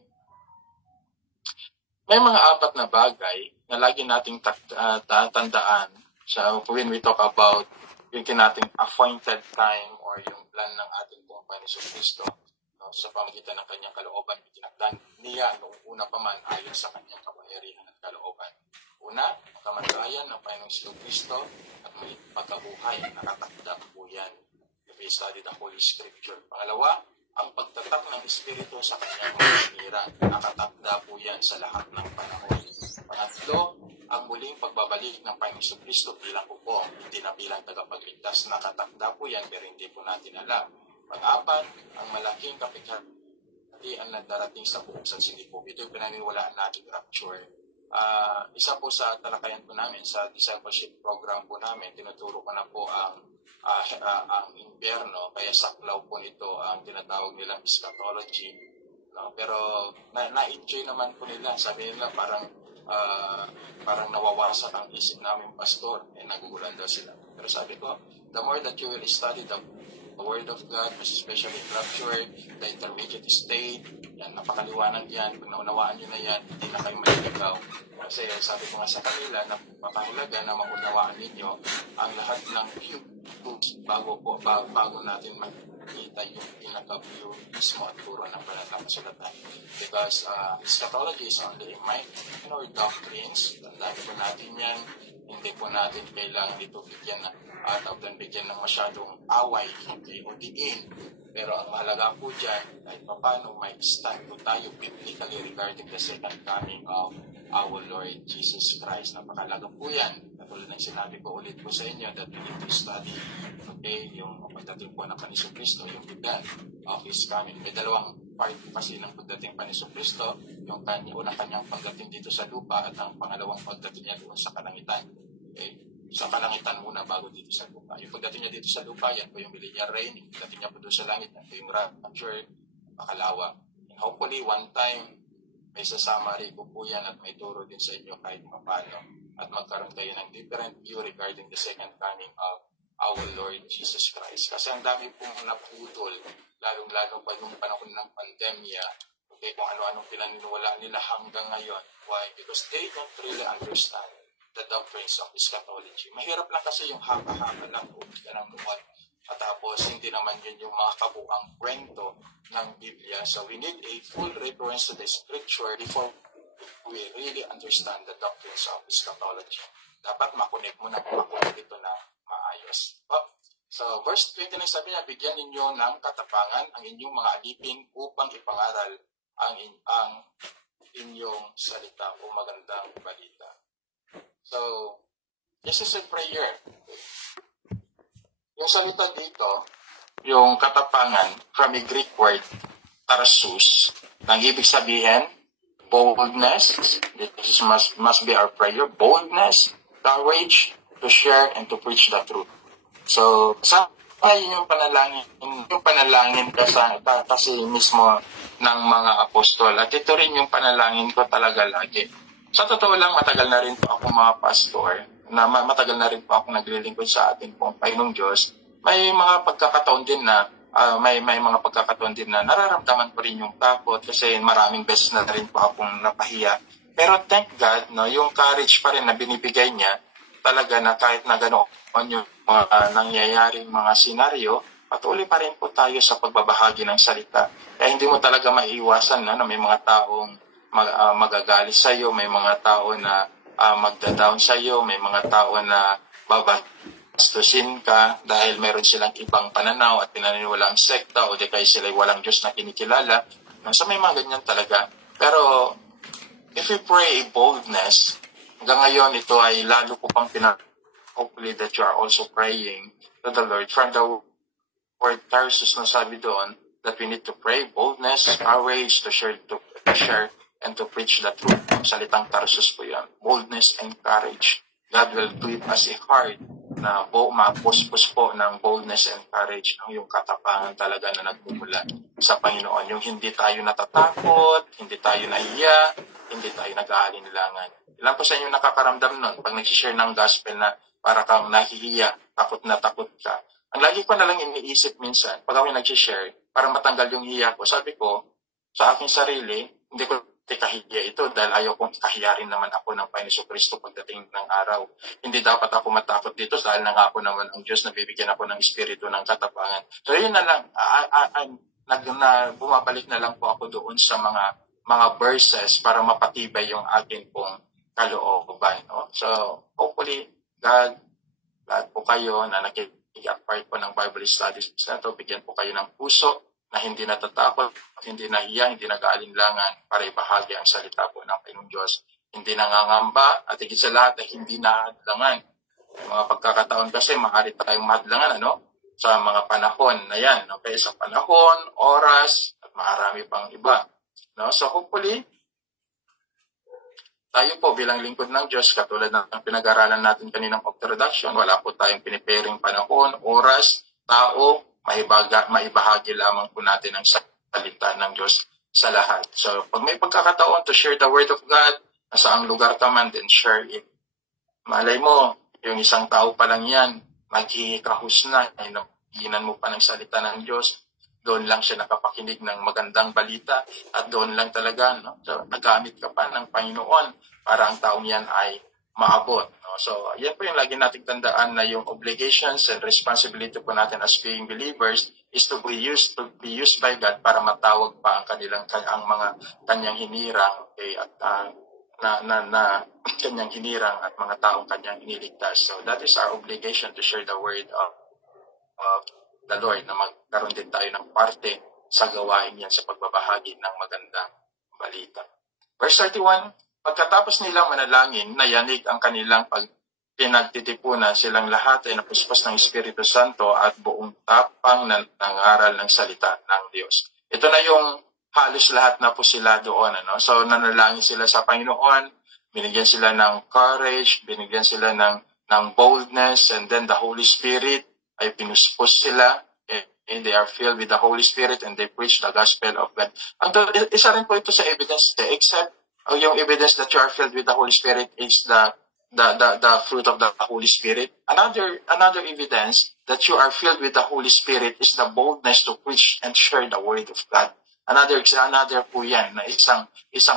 May mga apat na bagay na lagi nating tandaan when we talk about yung nating appointed time or yung plan ng ating pong Panginoon Kristo sa pamagitan ng kanyang kalooban. Itinakdan niya noong una pa man ayon sa kanyang kapangyarihan at kalooban. Una, ang kamatayan ng Panginoong Kristo at may pagkabuhay, nakatakda po yan. If we study the Holy Scripture. Pangalawa, ang pagtatak ng Espiritu sa kanyang mga sinira, nakatakda po yan sa lahat ng panahon. Pangatlo, ang muling pagbabalik ng Panginoong Kristo bilang upong, hindi na bilang tagapagligtas, nakatakda po yan pero hindi po natin alam. Pang-apat, ang malaking kapighatian na darating sa buong sansibukan. Ito yung pinaniniwalaan natin rapture. Isa po sa talakayan po namin sa discipleship program po namin, tinuturo ko na po ang impyerno, kaya saklaw po nito ang tinatawag nilang eschatology. Pero na-enjoy naman po nila. Sabi nila parang nawawasak ang isip namin, pastor. Nagugulan daw sila. Pero sabi ko, the more that you will study the Word of God, especially rapture, the intermediate state, yan, napakaliwanag yan. Pag naunawaan nyo na yan, hindi na kayo maliligaw. Kasi sabi ko nga sa kanila, napakahalaga na maunawaan ninyo ang lahat ng views bago natin makita yung pinaka-view mismo at turo ng Banal na Kasulatan. Because eschatology is only a minor doctrines. Tandaan po natin yan. Hindi po natin kailangan ito bigyan ng masyadong away, hindi o diin. Pero ang mahalaga po dyan, kahit paano may stand po tayo biblically regarding the second coming of our Lord Jesus Christ. Napakalaga po yan. Katulad ng sinabi ko ulit po sa inyo that we need to study, okay, yung pagdating po ng Panginoon Kristo, yung event of His coming. May dalawang part kasi ng pagdating Panginoon Kristo, yung unang kanyang pagdating dito sa lupa at ang pangalawang pagdating niya doon sa kalangitan. Okay? Sa kalangitan muna bago dito sa lupa. Yung pagdating niya dito sa lupa, yan po yung millennial reign. Yung pagdating niya po doon sa langit, yan po yung rapture, makalawa. And hopefully, one time, may summary ko po yan at may turo din sa inyo kahit paano. At magkaroon kayo ng different view regarding the second coming of our Lord Jesus Christ. Kasi ang dami pong naputol, lalong-lalo pa yung panahon ng pandemya, okay, kung ano-anong pinaniniwala nila hanggang ngayon. Why? Because they don't really understand the doctrines of eschatology. Mahirap lang kasi yung haba-haba lang o ng luwag. At tapos, hindi naman yun yung mga kabuang kwento ng Biblia. So, we need a full reference to the scripture before we really understand the doctrines of eschatology. Dapat makunik mo na makunik ito na maayos. So, verse 29 sabi niya, bigyan ninyo ng katapangan ang inyong mga alipin upang ipangaral ang inyong salita o magandang balita. So, this is a prayer. Yung salita dito, yung katapangan, from a Greek word, tarsus, nang ibig sabihin, boldness, this must be our prayer, boldness, courage, to share and to preach the truth. So, yun yung panalangin kasi mismo ng mga apostol. At ito rin yung panalangin ko talaga lagi. Sa totoo lang, matagal na rin po ako mga pastor, matagal na rin po ako naglilingkod sa ating pong Panginoong Diyos. May mga pagkakataon din na may mga pagkakataon din na nararamdaman ko rin yung takot kasi maraming beses na rin po akong napahiya. Pero thank God, no, yung courage pa rin na binibigay niya talaga na kahit na ganoon yung mga nangyayaring mga senaryo, patuloy pa rin po tayo sa pagbabahagi ng salita. Kaya hindi mo talaga maiiwasan na may mga taong magagalit sa iyo, may mga tao na magda-down sa iyo, may mga tao na babastusin ka dahil meron silang ibang pananaw at pinaniniwalaang sekta o di kaya sila walang Diyos na kinikilala. So may mga ganyan talaga. Pero if we pray boldness, hanggang ngayon ito ay lalo ko pang hopefully that you are also praying to the Lord. From the word Tarsus na sabi doon, that we need to pray boldness, courage, to share and to preach the truth. Salitang Tarsus po yan. Boldness and courage. God will give us a heart na mapuspos po ng boldness and courage, yung katapangan talaga na nagmumula sa Panginoon. Yung hindi tayo natatakot, hindi tayo nahiya, hindi tayo nag-aalinlangan. Ilan po sa inyo nakakaramdam nun pag nag-share ng gospel na para kang nahihiya, takot na takot ka. Ang lagi ko na lang iniisip minsan, pag ako nag-share, para matanggal yung hiya ko, sabi ko sa aking sarili, hindi ko kahiya ito dahil ayaw kong ikahiyarin naman ako ng Panginoon Kristo pagdating ng araw. Hindi dapat ako matakot dito dahil nangako naman ang Diyos na bibigyan ako ng espiritu ng katapangan. So yun na lang, bumabalik na lang po ako doon sa mga verses para mapatibay yung akin pong kalooban. No? So hopefully, God po kayo na nakikipart po ng Bible studies na ito, bigyan po kayo ng puso na hindi natatakot, hindi nahiya, hindi nag-aalinlangan para ibahagi ang salita po ng Panginoong Diyos. Hindi nangangamba at higit sa lahat ay hindi nahadlangan. May mga pagkakataon kasi maaari tayong mahadlangan sa mga panahon na yan. Okay? Sa panahon, oras, at marami pang iba. No? So hopefully, tayo po bilang lingkod ng Diyos, katulad ng pinag-aralan natin kaninang introduction, wala po tayong pinipiring panahon, oras, tao, maibahagi lamang po natin ang salita ng Diyos sa lahat. So, pag may pagkakataon to share the Word of God, nasa ang lugar ka man, then share it. Malay mo, yung isang tao pa lang yan, maghihikahus na, hinan mo pa ng salita ng Diyos, doon lang siya nakapakinig ng magandang balita, at doon lang talaga, so, nagamit ka pa ng Panginoon para ang taong yan ay maabot. So, yan po yung lagi nating tandaan na yung obligations and responsibility po natin as being believers is to be used by God para matawag pa ang mga kanyang hinirang, okay, at kanyang hinirang at mga taong kanyang iniligtas. So, that is our obligation to share the word of the Lord na magkaroon din tayo ng parte sa gawain yan sa pagbabahagi ng magandang balita. Verse 31, pagkatapos nilang manalangin, nayanig ang kanilang pinagtitipunan, silang lahat ay napuspas ng Espiritu Santo at buong tapang na nangaral ng salita ng Diyos. Ito na yung halos lahat na po sila doon. So nanalangin sila sa Panginoon, binigyan sila ng courage, binigyan sila ng boldness, and then the Holy Spirit ay pinuspos sila, and they are filled with the Holy Spirit and they preach the gospel of God. Isa rin po ito sa evidence, except yung evidence that you are filled with the Holy Spirit is the fruit of the Holy Spirit. Another evidence that you are filled with the Holy Spirit is the boldness to preach and share the word of God. Another po yan, na isang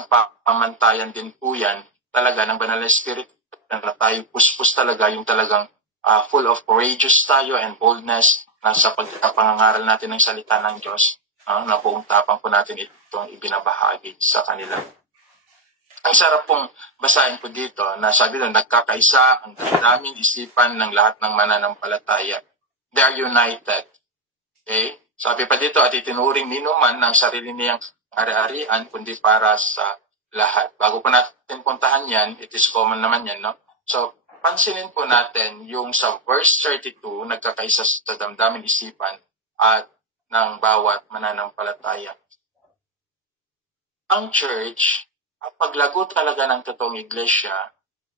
pamantayan din po yan talaga ng Banal na Spirit, na tayo puspos talaga, yung talagang full of courageous tayo and boldness na sa pagkapangangaral natin ng salita ng Diyos, na buong tapang po natin itong ibinabahagi sa kanila. Ang sarap pong basahin po dito na sabi doon, nagkakaisa ang damdamin, isipan ng lahat ng mananampalataya. They are united. Okay? Sabi pa dito, at itinuring ninuman ng sarili niyang ari-arian, kundi para sa lahat. Bago po natin puntahan yan, it is common naman yan, no? So, pansinin po natin yung sa verse 32, nagkakaisa sa damdamin, isipan, at ng bawat mananampalataya. Ang church, ang paglago talaga ng totoong iglesia,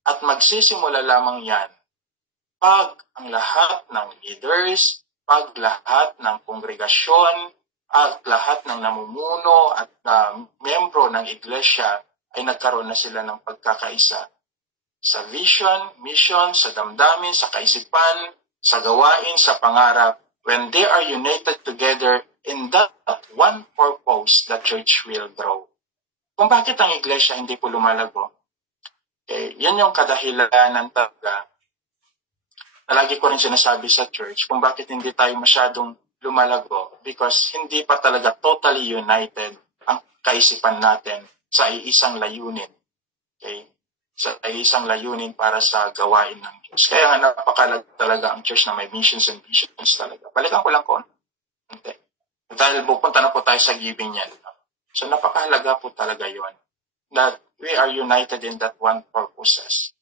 at magsisimula lamang yan pag ang lahat ng leaders, pag lahat ng kongregasyon, at lahat ng namumuno at membro ng iglesia ay nagkaroon na sila ng pagkakaisa. Sa vision, mission, sa damdamin, sa kaisipan, sa gawain, sa pangarap, when they are united together in that one purpose, the church will grow. Kung bakit ang iglesia hindi po lumalago, yan yung kadahilanan talaga na lagi ko rin sinasabi sa church kung bakit hindi tayo masyadong lumalago, because hindi pa talaga totally united ang kaisipan natin sa iisang layunin. Okay? Sa iisang layunin para sa gawain ng Diyos. Kaya nga napakalaga talaga ang church na may missions and visions talaga. Balikan ko lang konti. Dahil pupunta na po tayo sa giving yan. So napakahalaga po talaga yon, that we are united in that one purposes.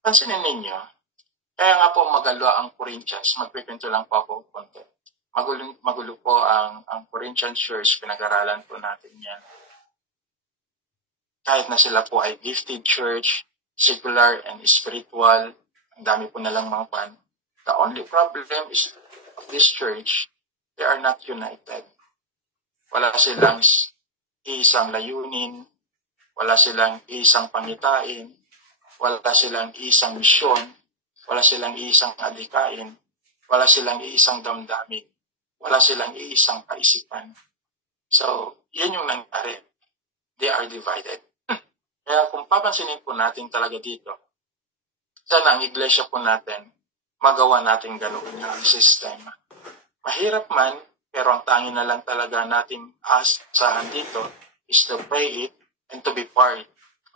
Pansinin ninyo, kaya nga po magalo ang Corinthians, magpipinto lang po ako konti. Magulo po ang Corinthian church, pinag-aralan po natin yan. Kahit na sila po ay gifted church, secular and spiritual, ang dami po nalang mga pan. The only problem is of this church, they are not united. Wala silang isang layunin, wala silang isang pangitain, wala silang isang misyon, wala silang isang adhikain, wala silang isang damdamin, wala silang isang kaisipan. So, yan yung nangyari. They are divided. Kaya kung papansinin po natin talaga dito, sana ang iglesia po natin, magawa natin ganoon na sistema. Mahirap man, pero ang tanging na lang talaga natin asahan dito is to pray it and to be part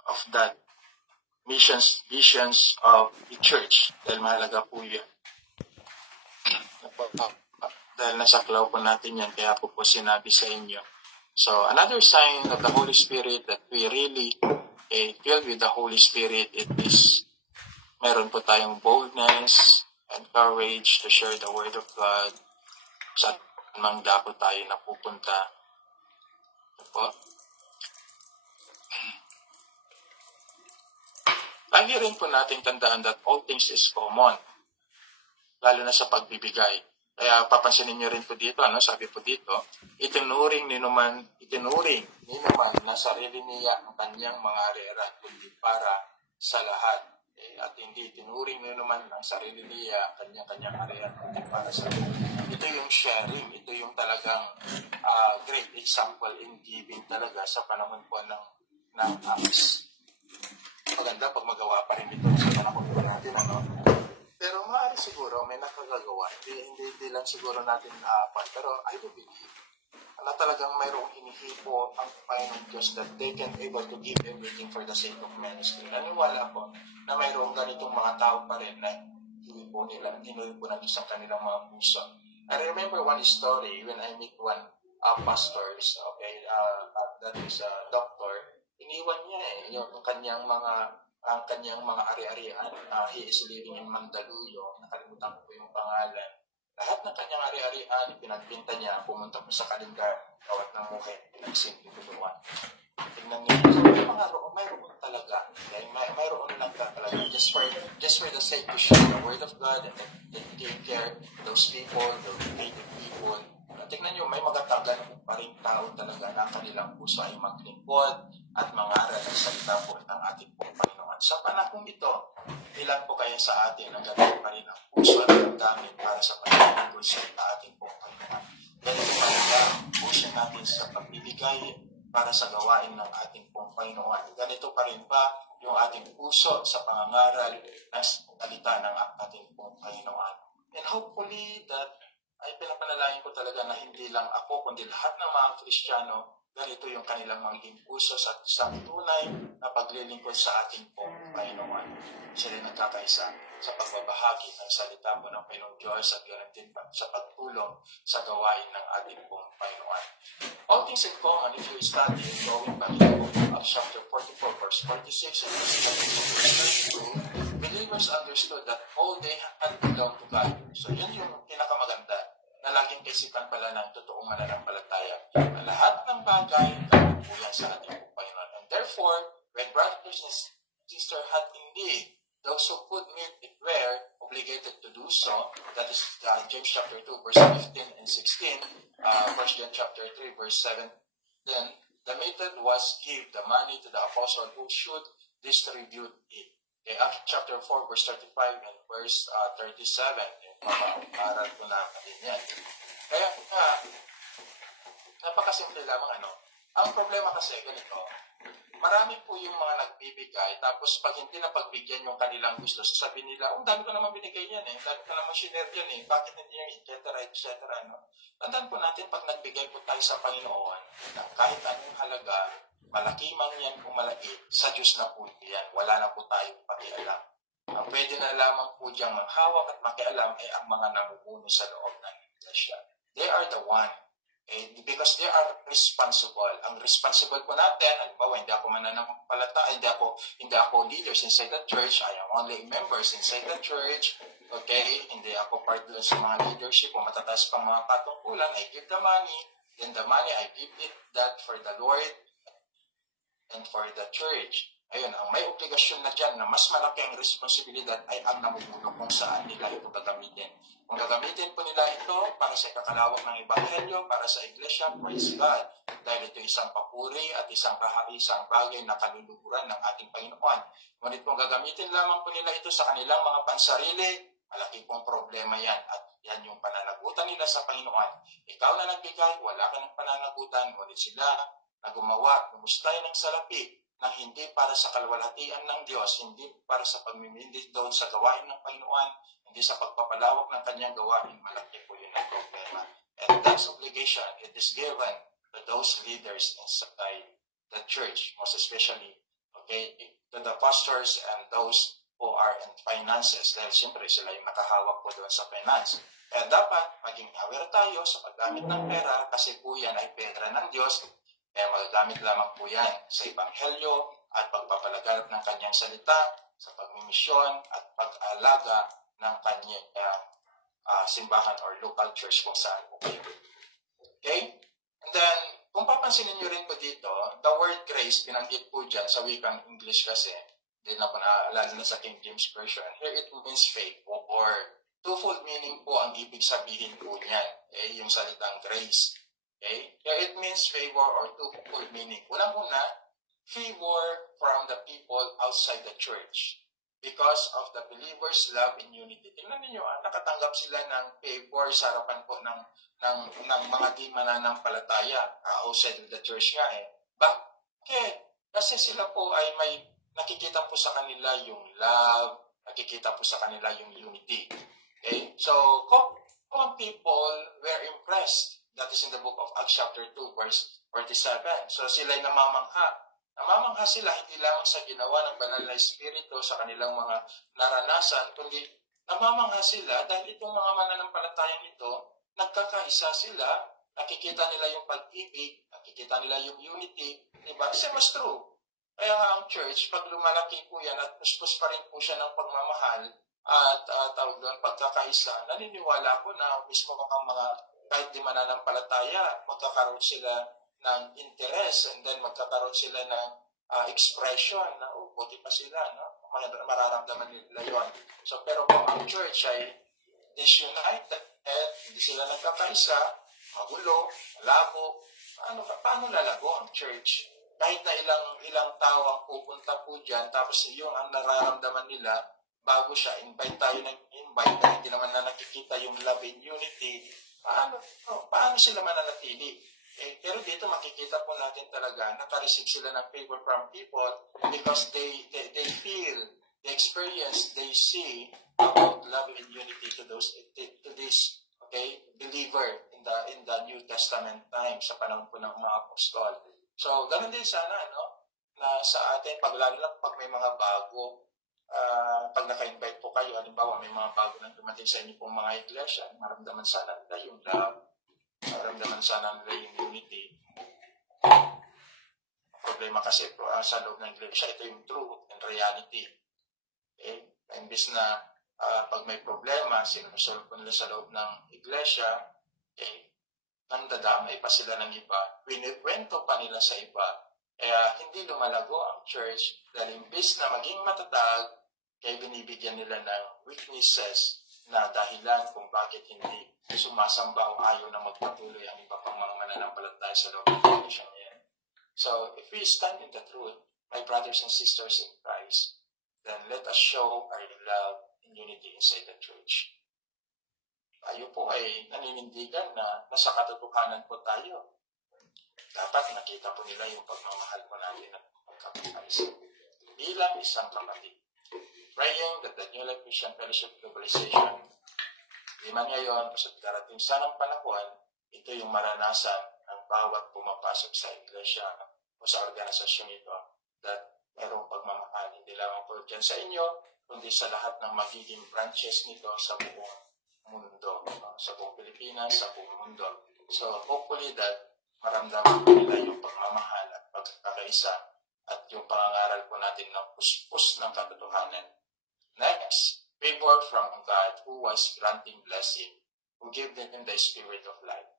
of that visions of the church. Dahil mahalaga po yan. Dahil nasaklaw po natin yan, kaya po sinabi sa inyo. So, another sign of the Holy Spirit that we really filled with the Holy Spirit, it is meron po tayong boldness and courage to share the Word of God sa mangda po tayo napupunta. Po. Lagi rin po natin tandaan that all things is common, lalo na sa pagbibigay. Kaya papansinin nyo rin po dito, sabi po dito, itinuring ninuman na sarili niya ang kanyang mga arera, kundi para sa lahat. At hindi itinuring ninuman ng sarili niya ang kanyang arera, kundi para sa lahat. Ito yung sharing, ito yung talagang great example in giving talaga sa panahon po ng Acts. Maganda pag magawa pa rin ito sa panahon po natin, Pero maaari siguro may nakagagawa. Hindi lang siguro natin pero I do believe na talagang mayroong hinihipo ang Panginoon Diyos that they can able to give everything for the sake of ministry. Naniwala po na mayroong ganitong mga tao pa rin na hinuhipo ng isang kanilang mga puso. I remember one story when I meet one pastors, okay, that is a doctor. Iniwan niya yung ang kanyang mga ari-arian. He is living in Mandaluyong. Nakalimutan ko yung pangalan. Lahat ng kanyang ari-arian, pinagbinta niya, pumunta po sa Kalinga, kawat ng muhe, pinagsimple tulungan. Tingnan niyo. So, mayroon talaga. Okay? Mayroon lang talaga. Just for the sake to share the word of God and take care of those people, those hated people. Tingnan niyo, may magatagan pa rin tao talaga na kanilang puso ay maglingkod at mangaral ng salita po ng ating pong Panginoon. Sa panahon ito, ilan po kayo sa atin ang gagawin pa rin ang puso at ang gamit para sa paglingkod sa ating pong Panginoon. Dahil mahalaga ang puso natin sa pagbibigay para sa gawain ng ating pong Panginoon. Ganito pa rin ba yung ating puso sa pangangaral ng salita ng ating pong Panginoon? And hopefully that ay pinapanalangin ko talaga na hindi lang ako, kundi lahat ng mga Kristiyano, ganito yung kanilang magiging puso sa isang tunay na paglilingkod sa ating pong Panginoon. Sila nagkakaisa sa pagbabahagi ng salita po ng Panginoong Diyos at ganoon din sa pagtulong sa gawain ng ating pong Panginoon. All things in common, if you study going back to chapter 44, verse 46, and verse 32, believers understood that all they had belonged to God. So yun yung pinakamaganda na laging kaisipan pala ng totoong mananampalataya. Na lahat ng bagay kapupuyan sa ating Panginoon. And therefore, when brothers and sisters had indeed those who could meet it were obligated to do so, that is James chapter 2, verse 15 and 16, 1 John chapter 3, verse 7, then the method was give the money to the apostle who should distribute it. Okay, Acts chapter 4, verse 35 and verse 37. Mapaaral ko natin yan. Kaya napakasimple lamang Ang problema kasi ganito, marami po yung mga nagbibigay, tapos pag hindi na pagbigyan yung kanilang gusto, sasabihin nila, dami ko naman binigay yan dami ko naman share yan bakit hindi yan, etc. Tandaan po natin, pag nagbigay po tayo sa Panginoon, kahit anong halaga, malaki man yan kung malaki, sa Diyos na po yan. Wala na po tayong pakialam. Ang pwede na lamang po diyang manghawak at makialam ay ang mga namumuno sa loob ng iglesia. They are the one. Because they are responsible. Ang responsible po natin, halimbawa, hindi ako mananampalataya, hindi ako leaders inside the church, I am only members inside the church, okay? Hindi ako part doon sa mga leadership o matataas pang mga patungkulan, I give the money, then the money, I give it that for the Lord and for the church. Ayun, ang may obligasyon na dyan na mas malaki ang responsibilidad ay ang namumuno kung saan nila ito gagamitin. Kung gagamitin po nila ito para sa kakalawak ng Ebanghelyo, para sa iglesia, praise God. Dahil ito isang papuri at isang bagay na kaluluhuran ng ating Panginoon. Ngunit kung gagamitin lamang po nila ito sa kanilang mga pansarili, malaki pong problema yan. At yan yung pananagutan nila sa Panginoon. Ikaw na nagbigay, wala ka ng pananagutan, ngunit sila na gumawa, gumustay ng salapi, na hindi para sa kalwalhatian ng Diyos, hindi para sa pagmimindi doon sa gawain ng Panginoon, hindi sa pagpapalawak ng kanyang gawain, malaki po yun ang problema. And that obligation, it is given to those leaders inside the church, most especially, okay, to the pastors and those who are in finances, dahil siyempre sila yung nakahawak po doon sa finance. Kaya dapat maging aware tayo sa paggamit ng pera, kasi po yan ay pera ng Diyos. Kaya magagamit lamang po yan sa Ebanghelyo at pagpapalaganap ng kanyang salita, sa pagmimisyon at pag-alaga ng kanyang simbahan or local church kung saan po kayo. Okay? And then, kung papansinin nyo rin po dito, the word grace, pinanggit po dyan sa wikang English kasi, hindi na po naalala na sa King James Version. Here it means faith or twofold meaning po ang ibig sabihin po niyan. Okay? Yung salitang grace. Okay? Here it means favor or twofold meaning. Unang-una, favor from the people outside the church because of the believers' love and unity. Tingnan niyo, nakatanggap sila ng favor sa harapan po ng mga di mananampalataya outside of the church nga Bakit? Kasi sila po ay may nakikita po sa kanila yung love, nakikita po sa kanila yung unity. Okay? So, common people were impressed. That is in the book of Acts chapter 2, verse 47. So sila'y namamangha. Namamangha sila hindi lamang sa ginawa ng banal na espiritu sa kanilang mga naranasan, kundi namamangha sila dahil itong mga mananampalatayang ito nagkakaisa sila, nakikita nila yung pag-ibig, nakikita nila yung unity, diba? Kasi mas true. Kaya nga ang church, pag lumalaki po yan at puspos pa rin po siya ng pagmamahal at tawag doon, pagkakaisa, naniniwala ko na mismo ang mga kahit di mananampalataya, magkakaroon sila ng interest and then magkakaroon sila ng expression na, buti pa sila, no? Mararamdaman nila yun. So, pero kung ang church ay disunited, hindi sila nagkakaisa, magulo, malabo, paano lalago ang church? Kahit na ilang tao ang pupunta po dyan, tapos yung ang nararamdaman nila, bago siya, invite tayo ng invite, hindi naman na nakikita yung love and unity, paano sila mananatili? Pero dito makikita po natin talaga, naka-receive sila ng favor from people because they feel, they experience, they see about love and unity to this believer in the New Testament time sa panahon po ng mga apostol. So, ganun din sana, no? Na sa atin, lalo na pag may mga bago, pag naka-invite po kayo, halimbawa may mga bago nang dumating sa inyo pong mga iglesia, maramdaman sana nila yung love, maramdaman sana nila yung unity. Problema kasi po, sa loob ng iglesia, ito yung truth and reality. Imbis na pag may problema, sinusolve po nila sa loob ng iglesia, nandadamay pa sila ng iba, pinikwento pa nila sa iba. Kaya hindi lumalago ang church dahil imbis na maging matatag, kaya binibigyan nila ng weaknesses na dahilan kung bakit hindi sumasamba o ayaw na magpatuloy ang iba pang mga mananampalataya sa loob ng iglesia niyan. So, if we stand in the truth, my brothers and sisters in Christ, then let us show our love and unity inside the church. Tayo po ay naninindigan na nasa katotohanan po tayo. Dapat nakita po nila yung pagmamahal po natin at pagkakaisa. Bilang isang kapatid. Praying that the New Life Christian Fellowship Globalization, di man ngayon, kasi darating sanang panahon, ito yung maranasan ng bawat pumapasok sa iglesia o sa organisasyon ito, that mayroong pagmamahal. Hindi lamang po dyan sa inyo, kundi sa lahat ng magiging branches nito sa buong mundo, sa buong Pilipinas, sa buong mundo. So, hopefully that maramdaman po nila yung pagmamahal at pagkakaisa at yung pangangaral po natin ng puspos ng katotohanan. Next, favor from God who was granting blessing, who gave them the spirit of life.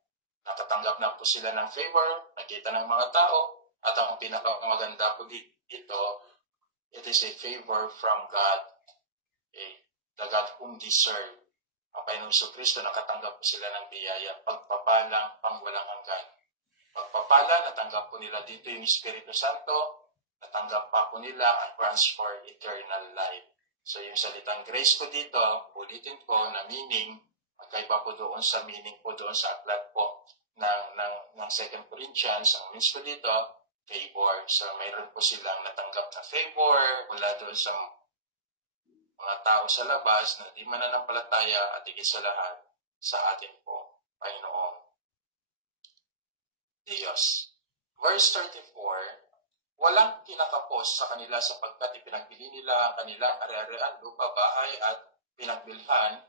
Nakatanggap na po sila ng favor, nakita ng mga tao, at ang pinakamaganda po dito, it is a favor from God, the God whom deserve. Ang Panginoong Kristo, nakatanggap po sila ng biyaya, pagpapalang pang walang hanggan. Pagpapala, natanggap po nila dito yung Espiritu Santo, natanggap pa po nila ang grants for eternal life. So yung salitang grace po dito, ulitin ko na meaning, magkaiba po doon sa meaning po doon sa aklat po ng 2 Corinthians, ang means po dito, favor. So mayroon po silang natanggap na favor mula doon sa mga tao sa labas na di mananampalataya at higit sa lahat sa atin po, Panginoong Diyos. Verse 34, walang kinakapos sa kanila sapagkat ipinagbili nila ang kanilang ari-arian, lupa, bahay at pinagbilhan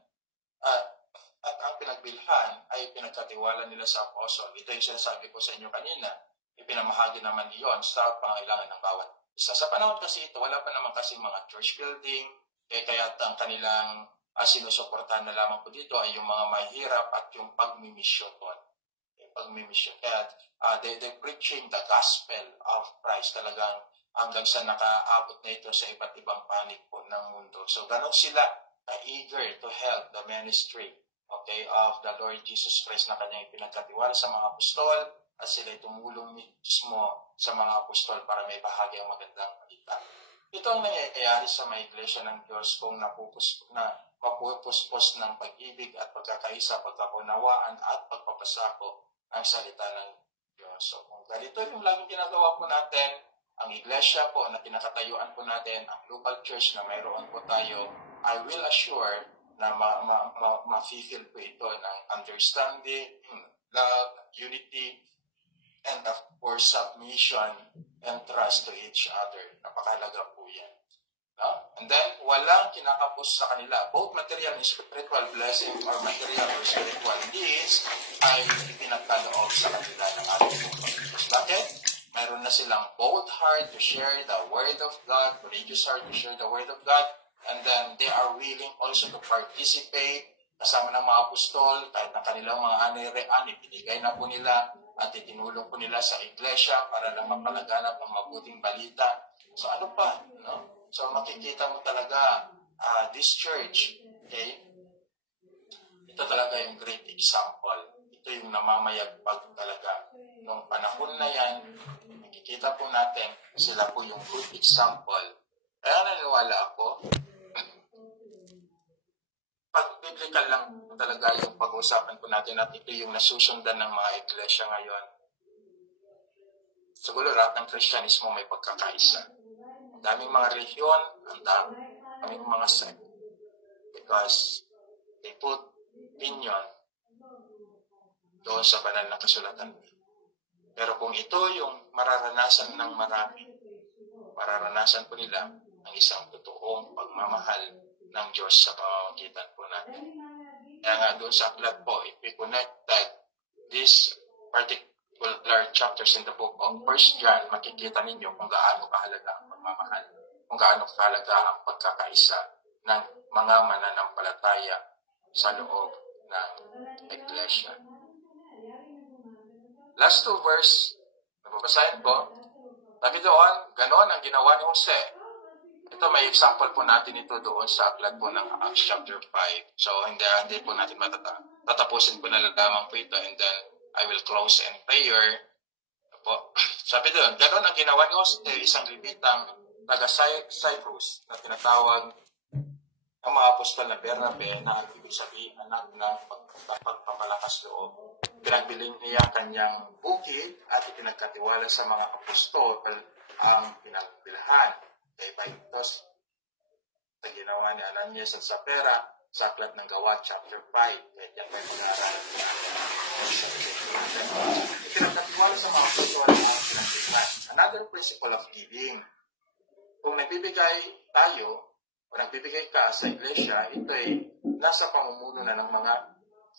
at ang pinagbilhan ay pinagkatiwala nila sa apostol. Ito yung sinasabi ko sa inyo kanina. Ipinamahagi naman iyon sa pangailangan ng bawat isa. Sa panahon kasi ito, wala pa naman kasi mga church building, kaya ang kanilang sinusuportahan na lamang po dito ay yung mga mahirap at yung pagmimisyon. Kaya they're preaching the gospel of Christ talagang hanggang sa nakaabot na ito sa iba't ibang panig po ng mundo. So ganon sila eager to help the ministry of the Lord Jesus Christ na kanyang pinagkatiwala sa mga apostol at sila tumulong mismo sa mga apostol para may bahagi ang magandang balita. Ito ang nangyayari sa mga iglesia ng Diyos kung mapupuspos ng pag-ibig at pagkakaisa, pagkakunawaan at pagpapasako ang salita ng Diyos. So kung ganito yung laging ginagawa po natin, ang iglesia po na pinakatayuan po natin, ang local church na mayroon po tayo, I will assure na ma-fulfill po ito ng understanding, love, unity, and of course submission and trust to each other. Napakalaga po yan. No? And then, walang kinakapos sa kanila. Both material and spiritual blessing or material or spiritual needs ay ipinagkaloob sa kanila ng ating Panginoon. Bakit? Mayroon na silang both heart to share the Word of God, courageous heart to share the Word of God, and then they are willing also to participate kasama ng mga apostol, kahit na kanilang mga ani-rean, ibinigay na po nila at itinulong po nila sa iglesia para lang mapalaganap ang mabuting balita. So ano pa? No? So makikita mo talaga this church, okay? Ito talaga yung great example. Ito yung namamayagpag talaga. Noong panahon na yan, makikita po natin, sila po yung good example. Kaya naniwala ako, pag-biblical lang talaga yung pag-uusapan po natin at ito yung nasusundan ng mga iglesia ngayon. Siguro lahat ng Kristyanismo may pagkakaisa. Ang daming mga religion, ang daming mga sect. Because they put opinion doon sa banal na kasulatan. Pero kung ito yung mararanasan ng marami, mararanasan po nila ang isang totoong pagmamahal ng Diyos sa pamamagitan po natin. Kaya nga doon sa aklat po, if we connected this particular chapters in the book of 1 John, makikita ninyo kung gaano kahalaga ang pagmamahal, kung gaano kahalaga ang pagkakaisa ng mga mananampalataya sa loob ng iglesia. Last two verse, nababasahin ko, sabi doon, ganon ang ginawa ni Jose. Ito, may example po natin ito doon sa aklat po ng Acts chapter 5. So, hindi po natin tatapusin po na lamang po ito and then I will close in prayer. Po. Sabi doon, ganoon ang ginawa ni Jose, isang Levitang taga Cyprus na tinatawag ang mga apostol na Bernabe na ang ibig sabihin anak ng pagpapalakas loob. Pinagbiling niya kanyang bukid at ipinagkatiwala sa mga apostol ang pinagbilahan. Kay Baitos, sa ginawa ni Ananias at Sapphira sa aklat ng Gawa, chapter 5. Kaya yan may pag-aaralan po natin sa ipinagkatiwala sa mga apostol ang pinagbilahan. Another principle of giving. Kung nagbibigay tayo, o nagbibigay ka sa iglesia, ito ay nasa pamumuno na ng mga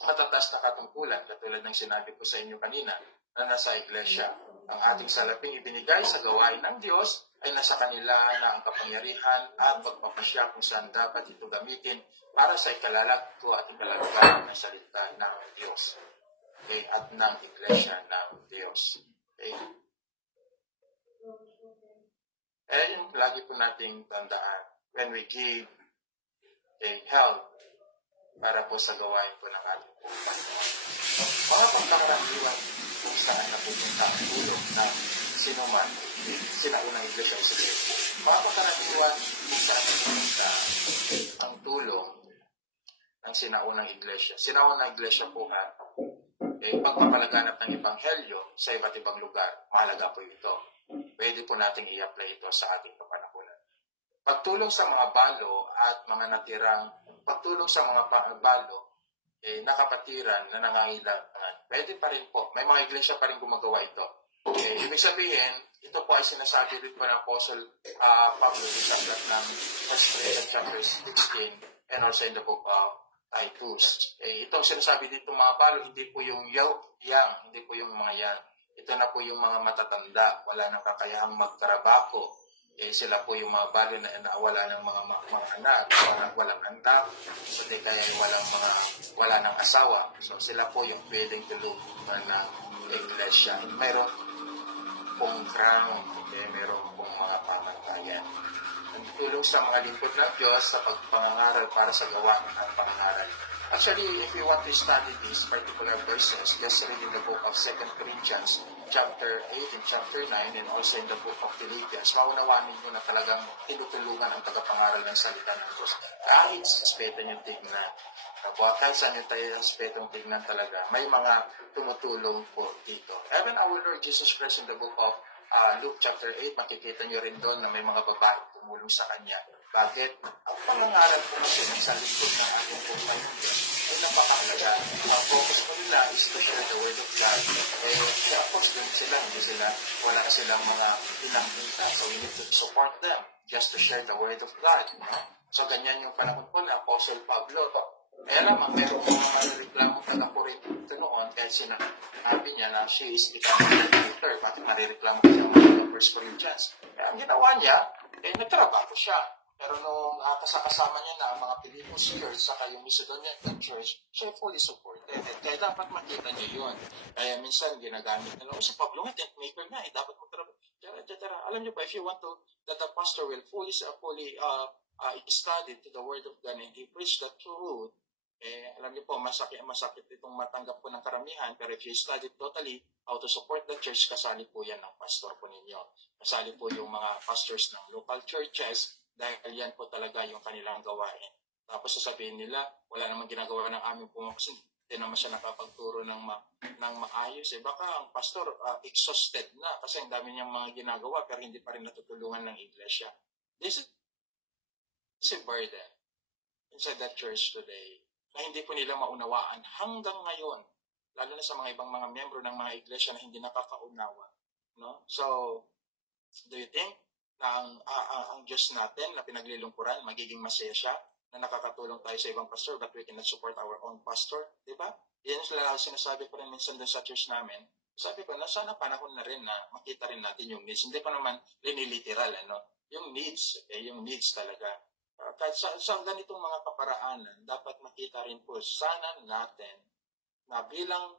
matataas na katungkulan, katulad ng sinabi ko sa inyo kanina, na nasa iglesia. Ang ating salaping ibinigay sa gawain ng Diyos ay nasa kanila na ang kapangyarihan at pagpapasya kung saan dapat ito gamitin para sa ikalalagto at ikalalagaan ng salita ng Diyos. Okay? At ng iglesia ng Diyos. Okay? Eh, yung lagi po nating tandaan, when we give help para po sa gawain po ng ating Panginoon. Mga pagkakaraniwan kung saan napupunta ang tulong ng sinuman, sinaunang iglesia o sige. Mga pagkakaraniwan kung saan napupunta ang tulong ng sinaunang iglesia. Sinaunang iglesia po pagpapalaganap ng ebanghelyo sa iba't ibang lugar. Mahalaga po ito. Pwede po nating i-apply ito sa ating kapanahunan. Pagtulong sa mga balo at mga natirang, pagtulong sa mga balo, nakapatiran na nangangailangan, pwede pa rin po. May mga iglesia pa rin gumagawa ito. Ibig sabihin, ito po ay sinasabi rin po ng Apostle Pablo sa aklat ng 1 Corinthians chapter 16 and also in the book of Titus. Itong sinasabi dito mga balo, hindi po yung hindi po yung mga yang. Ito na po yung mga matatanda, wala nang kakayahang magtrabaho. Sila po yung mga balo na wala ng mga anak, walang anak, kaya wala ng asawa. So sila po yung pwedeng tulungan ng iglesia. Mayroon pong crown, mayroon pong mga pamantayan. Tulong sa mga lingkod ng Diyos sa pagpangangaral para sa gawain ng pangangaral. Actually, if you want to study these particular verses, just read in the book of 2 Corinthians chapter 8 and chapter 9 and also in the book of Philippians, maunawaan ninyo na talagang tinutulungan ang tagapangaral ng salita ng Diyos. Kahit sa aspeto niyong tignan. Kahit saan yung tayo aspetong tignan talaga, may mga tumutulong po dito. Even our Lord Jesus Christ in the book of Luke chapter 8, makikita nyo rin doon na may mga babae tumulong sa kanya. Bakit? Ang pangangaral po kasi sa likod ng ating Panginoon ay yun napakahalaga. Ang focus po nila is to share the word of God. Of course, doon sila, wala silang mga pinakita. So we need to support them just to share the word of God. So ganyan yung panahon po ni Apostle Pablo. Kaya naman, meron mga reklamo taga-Corinto noon kahit sinabi niya na she is becoming a leader. Bakit marireklamo siya mga 1 Corinthians? Kaya ang ginawa niya, nagtrabaho siya. Pero nung kasama niya na ang mga Philippines Church saka yung Macedonian Church, siya fully supported. Kaya dapat makita niyo yun. Kaya minsan ginagamit na si Pablo nga, tent maker na, dapat magtrabaho. Alam niyo pa, if you want to, that the pastor will fully study to the word of God and he preach the truth, alam niyo po, masakit itong matanggap po ng karamihan, pero if you study totally how to support the church, kasali po yan ng pastor po ninyo. Kasali po yung mga pastors ng local churches, dahil yan po talaga yung kanilang gawain. Tapos sasabihin nila, wala namang ginagawa ng aming pumakas, hindi naman siya nakapagturo ng maayos. Baka ang pastor exhausted na kasi ang dami niyang mga ginagawa pero hindi pa rin natutulungan ng iglesia. This is a burden inside that church today na hindi po nila maunawaan hanggang ngayon, lalo na sa mga ibang mga miyembro ng mga iglesia na hindi nakakaunawa. No? So, do you think na ang Diyos natin na pinaglilingkuran, magiging masaya siya na nakakatulong tayo sa ibang pastor but we cannot support our own pastor? Diba? Yan yung sinasabi ko rin minsan doon sa church namin. Sabi ko na sana panahon na rin na makita rin natin yung needs. Hindi ko naman liniliteral, yung needs, yung needs talaga. Kahit sa ganitong mga kaparaanan, dapat makita rin po sana natin na bilang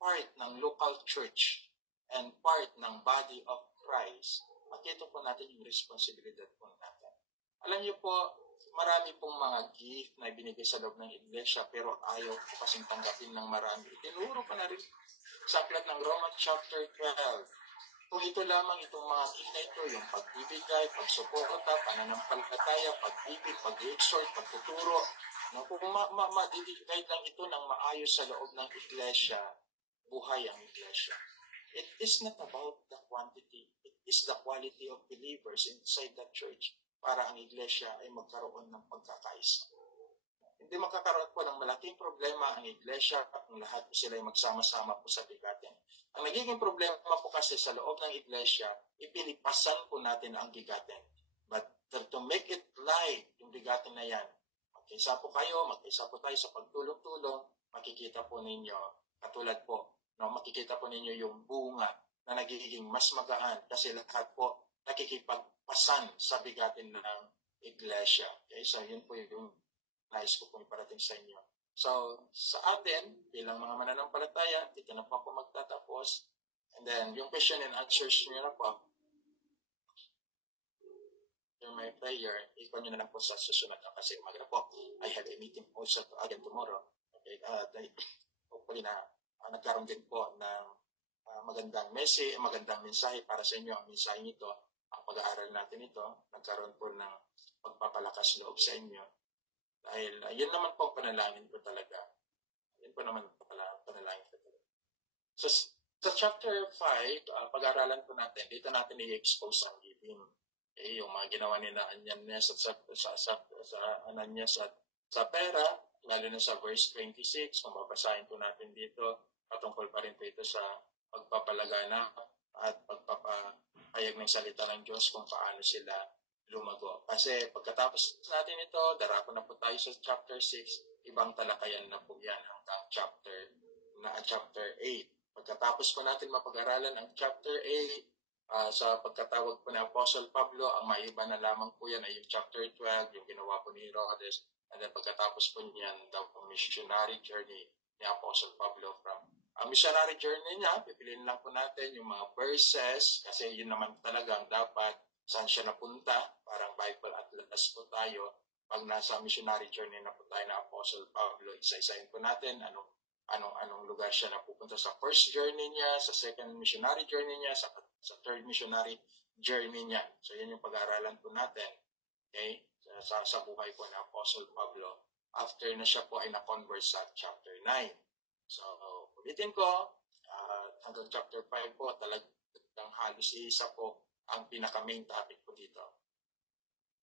part ng local church and part ng body of Christ, makita po natin yung responsibilidad po natin. Alam niyo po, marami pong mga gift na ibinigay sa loob ng iglesia pero ayaw po kasing tanggapin ng marami. Tinuro ko na rin sa aklat ng Romans chapter 12. Kung ito lamang itong mga gift na ito, yung pagbibigay, pagsuporta, pananampalataya, pag-ibig, pag-exhort, pagtuturo, kung ma-dedicate lang ito ng maayos sa loob ng iglesia, buhay ang iglesia. It is not about the quantity. It is the quality of believers inside the church para ang iglesia ay magkaroon ng pagkakaisa. Hindi magkakaroon po ng malaking problema ang iglesia kung lahat po sila ay magsama-sama po sa bigatin. Ang nagiging problema po kasi sa loob ng iglesia, ipinipasan po natin ang bigatin. But to make it light, yung bigatin na yan, magkaisa po tayo sa pagtulong-tulong, makikita po ninyo, katulad po, makikita po ninyo yung bunga na nagiging mas magaan kasi lahat po nakikipagpasan sa bigatin ng iglesia. Okay? So, yun po yung nais ko pong iparating sa inyo. So, sa atin, bilang mga mananampalataya, dito na po ako magtatapos. And then, yung question and answers nyo na po, yung may prayer, ikaw nyo na lang po sa susunod kasi umaga po. I have a meeting also again tomorrow. Okay? Hopefully na nagkaroon din po ng magandang mensahe para sa inyo. Ang mensahe nito, ang pag-aaral natin ito, nagkaroon po ng pagpapalakas loob sa inyo. Dahil yun naman po panalangin ko talaga. Yun po naman panalangin ko talaga. So, sa chapter 5, pag-aaralan po natin, dito natin i-expose ang giving. Okay, yung mga ginawa ni Ananias sa pera, lalo na sa verse 26, kung mabasahin po natin dito, patungkol pa rin po ito sa pagpapalagana at pagpapahayag ng salita ng Diyos kung paano sila lumago. Kasi pagkatapos natin ito, darako na po tayo sa chapter 6, ibang talakayan na po yan hanggang chapter 8. Pagkatapos po natin mapag-aralan ang chapter 8, sa pagkatawag po ni Apostle Pablo, ang maiba na lamang po yan ay yung chapter 12, yung ginawa po ni Herodes, and then pagkatapos po niyan, the missionary journey ni Apostle Pablo ang missionary journey niya, pipiliin lang po natin yung mga verses, kasi yun naman talagang dapat saan siya napunta, parang Bible atlas po tayo. Pag nasa missionary journey na po tayo na Apostle Pablo, isa-isahin po natin anong lugar siya napupunta sa first journey niya, sa second missionary journey niya, sa third missionary journey niya. So, yun yung pag-aaralan po natin. Okay? Sa buhay po ni Apostle Pablo after na siya po ay na-convert sa chapter 9. So, ulitin ko, hanggang chapter 5 po, talagang halos isa po ang pinaka-main topic po dito.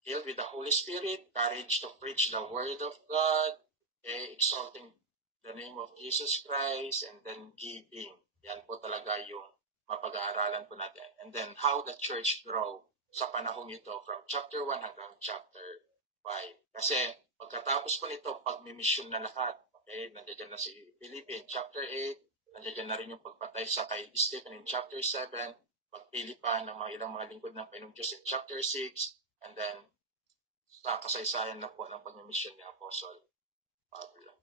Filled with the Holy Spirit, courage to preach the Word of God, Okay, exalting the name of Jesus Christ, and then giving. Yan po talaga yung mapag-aaralan po natin. And then how the church grow sa panahong ito from chapter 1 hanggang chapter 5. Kasi pagkatapos po nito, pagmimisyon na lahat. Okay, nandiyan na si Philippine, chapter 8, nandiyan na rin yung pagpatay sa kay Stephen in chapter 7, pagpili pa ng mga ilang mga lingkod ng Panginoong Diyos in chapter 6, and then sa kasaysayan na po ng pagmimisyon ni Apostle Pablo.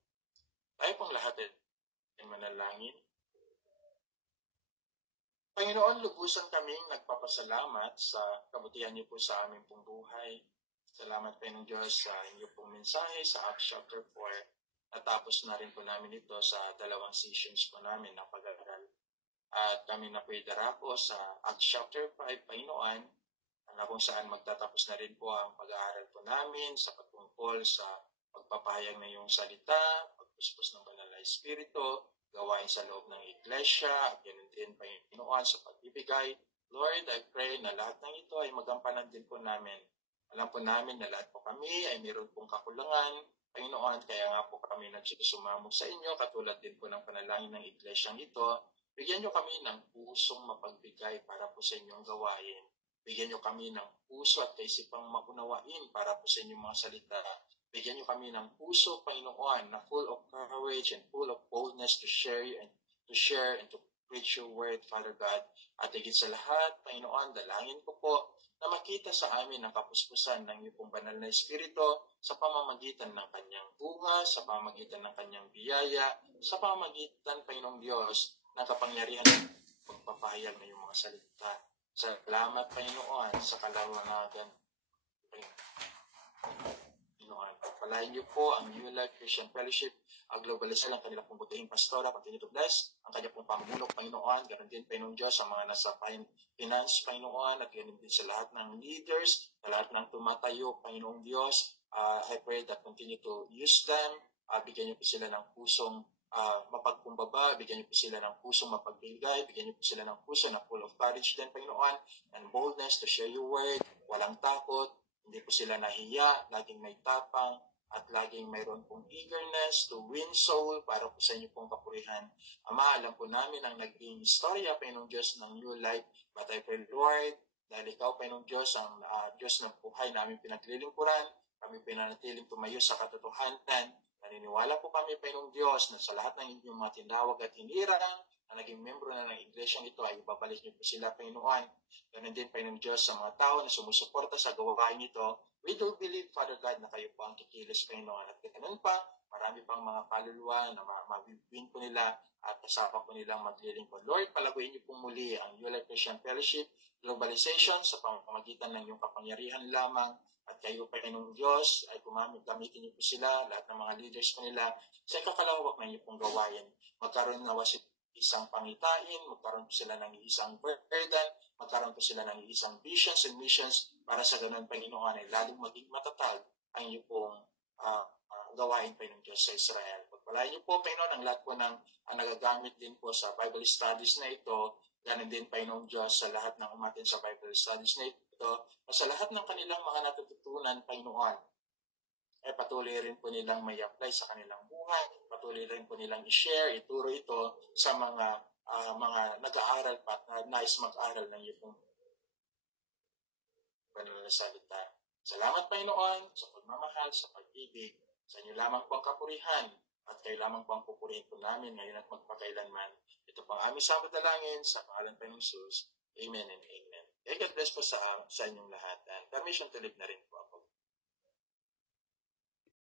Tayo pong lahat ay manalangin. Panginoon, lubusan kaming nagpapasalamat sa kabutihan niyo po sa aming pong buhay. Salamat Panginoon Diyos sa inyo pong mensahe sa Acts chapter 4. Natapos na rin po namin ito sa 2 sessions po namin ng pag-aaral. At kami na po idarako sa Acts chapter 5, Panginoon, na kung saan magtatapos na rin po ang pag-aaral po namin sa patungkol sa pagpapahayag ng iyong salita, pagpuspos ng banal na Espiritu, gawain sa loob ng iglesia, at ganun din Panginoon sa pagbibigay. Lord, I pray na lahat ng ito ay magampanan din po namin. Alam po namin na lahat po kami ay mayroon pong kakulangan, Panginoon, kaya nga po kami nagsusumamo sa inyo, katulad din po ng panalangin ng iglesyang ito. Bigyan niyo kami ng pusong mapagbigay para po sa inyong gawain. Bigyan niyo kami ng puso at kaisipang maunawain para po sa inyong mga salita. Bigyan niyo kami ng puso, Panginoon, na full of courage and full of boldness to share and to preach your word, Father God. At higit sa lahat, Panginoon, dalangin ko po na makita sa amin ang kapuspusan ng iyong pong banal na Espiritu sa pamamagitan ng kanyang bunga, sa pamamagitan ng kanyang biyaya, sa pamamagitan, Panginoong Diyos, ng kapangyarihan ng pagpapahayag ng iyong mga salita. Salamat, Panginoon, sa kalawanagan. Panginoon, pagpalain niyo po ang New Life Christian Fellowship, ang globalisal, ang kanilang pong butihing pastora, continue to bless, ang kanyang pong pamulok, Panginoon, ganoon din, Panginoon Diyos, ang mga nasa finance, Panginoon, at ganoon din sa lahat ng leaders, sa lahat ng tumatayo, Panginoong Diyos. I pray that continue to use them, bigyan niyo po sila ng pusong mapagkumbaba, bigyan niyo po sila ng pusong mapagbigay, bigyan niyo po sila ng puso na full of courage din, Panginoon, and boldness to share your word, walang takot, hindi po sila nahiya, laging may tapang, at laging mayroon pong eagerness to win soul para po sa inyo pong kapurihan. Ama, alam po namin ang naging istorya, Panginoong Diyos, ng New Life, but I pray, Lord, dahil ikaw, Panginoong Diyos, ang Diyos ng buhay namin pinaglilingkuran, kami pinanatiling tumayo sa katotohanan. Naniniwala po kami, Panginoong Diyos, na sa lahat ng inyong mga tinawag at hinirang na naging membro na ng iglesyang ito ay ibabalik niyo po sila, Panginoon. Ganun din, Panginoong Diyos, sa mga tao na sumusuporta sa gawain ito. We do believe, Father God, na kayo po ang kikilos, Panginoon. At ganun pa, marami pang mga kaluluwa na mabibigyan po nila at kasama po nilang maglilingkod. Lord, palaguin niyo po muli ang New Life Christian Fellowship Globalization sa pamamagitan ng iyong kapangyarihan lamang. At kayo, Panginoong Diyos, ay gamitin niyo po sila, lahat ng mga leaders po nila, sa kakalawak ng iyong pong gawain. Magkaroon nawa isang pangitain, magkaroon po sila ng isang burden, magkaroon po sila ng isang visions and missions para sa ganun, Panginoon, ay lalong maging matatag ang iyong pong gawain, Panginoon Diyos, sa Israel. Pagpalain niyo po, Panginoon, ang lahat po ng nagagamit din po sa Bible studies na ito, ganun din, Panginoon Diyos, sa lahat ng umatin sa Bible studies na ito, o sa lahat ng kanilang mga natututunan, Panginoon, ay patuloy rin po nilang may apply sa kanilang buhay, patuloy rin po nilang i-share, ituro ito sa mga nag-aaral pa at nais mag-aral ng iyong banal na salita. Salamat, Panginoon, sa pagmamahal, sa pag-ibig, sa inyo lamang po ang kapurihan, at kayo lamang po ang pupurihin po namin ngayon at magpakailanman. Ito po ang aming samadalangin sa pangalan ng Jesus. Amen and amen. God bless po sa inyong lahat. And permission to live na rin po ako.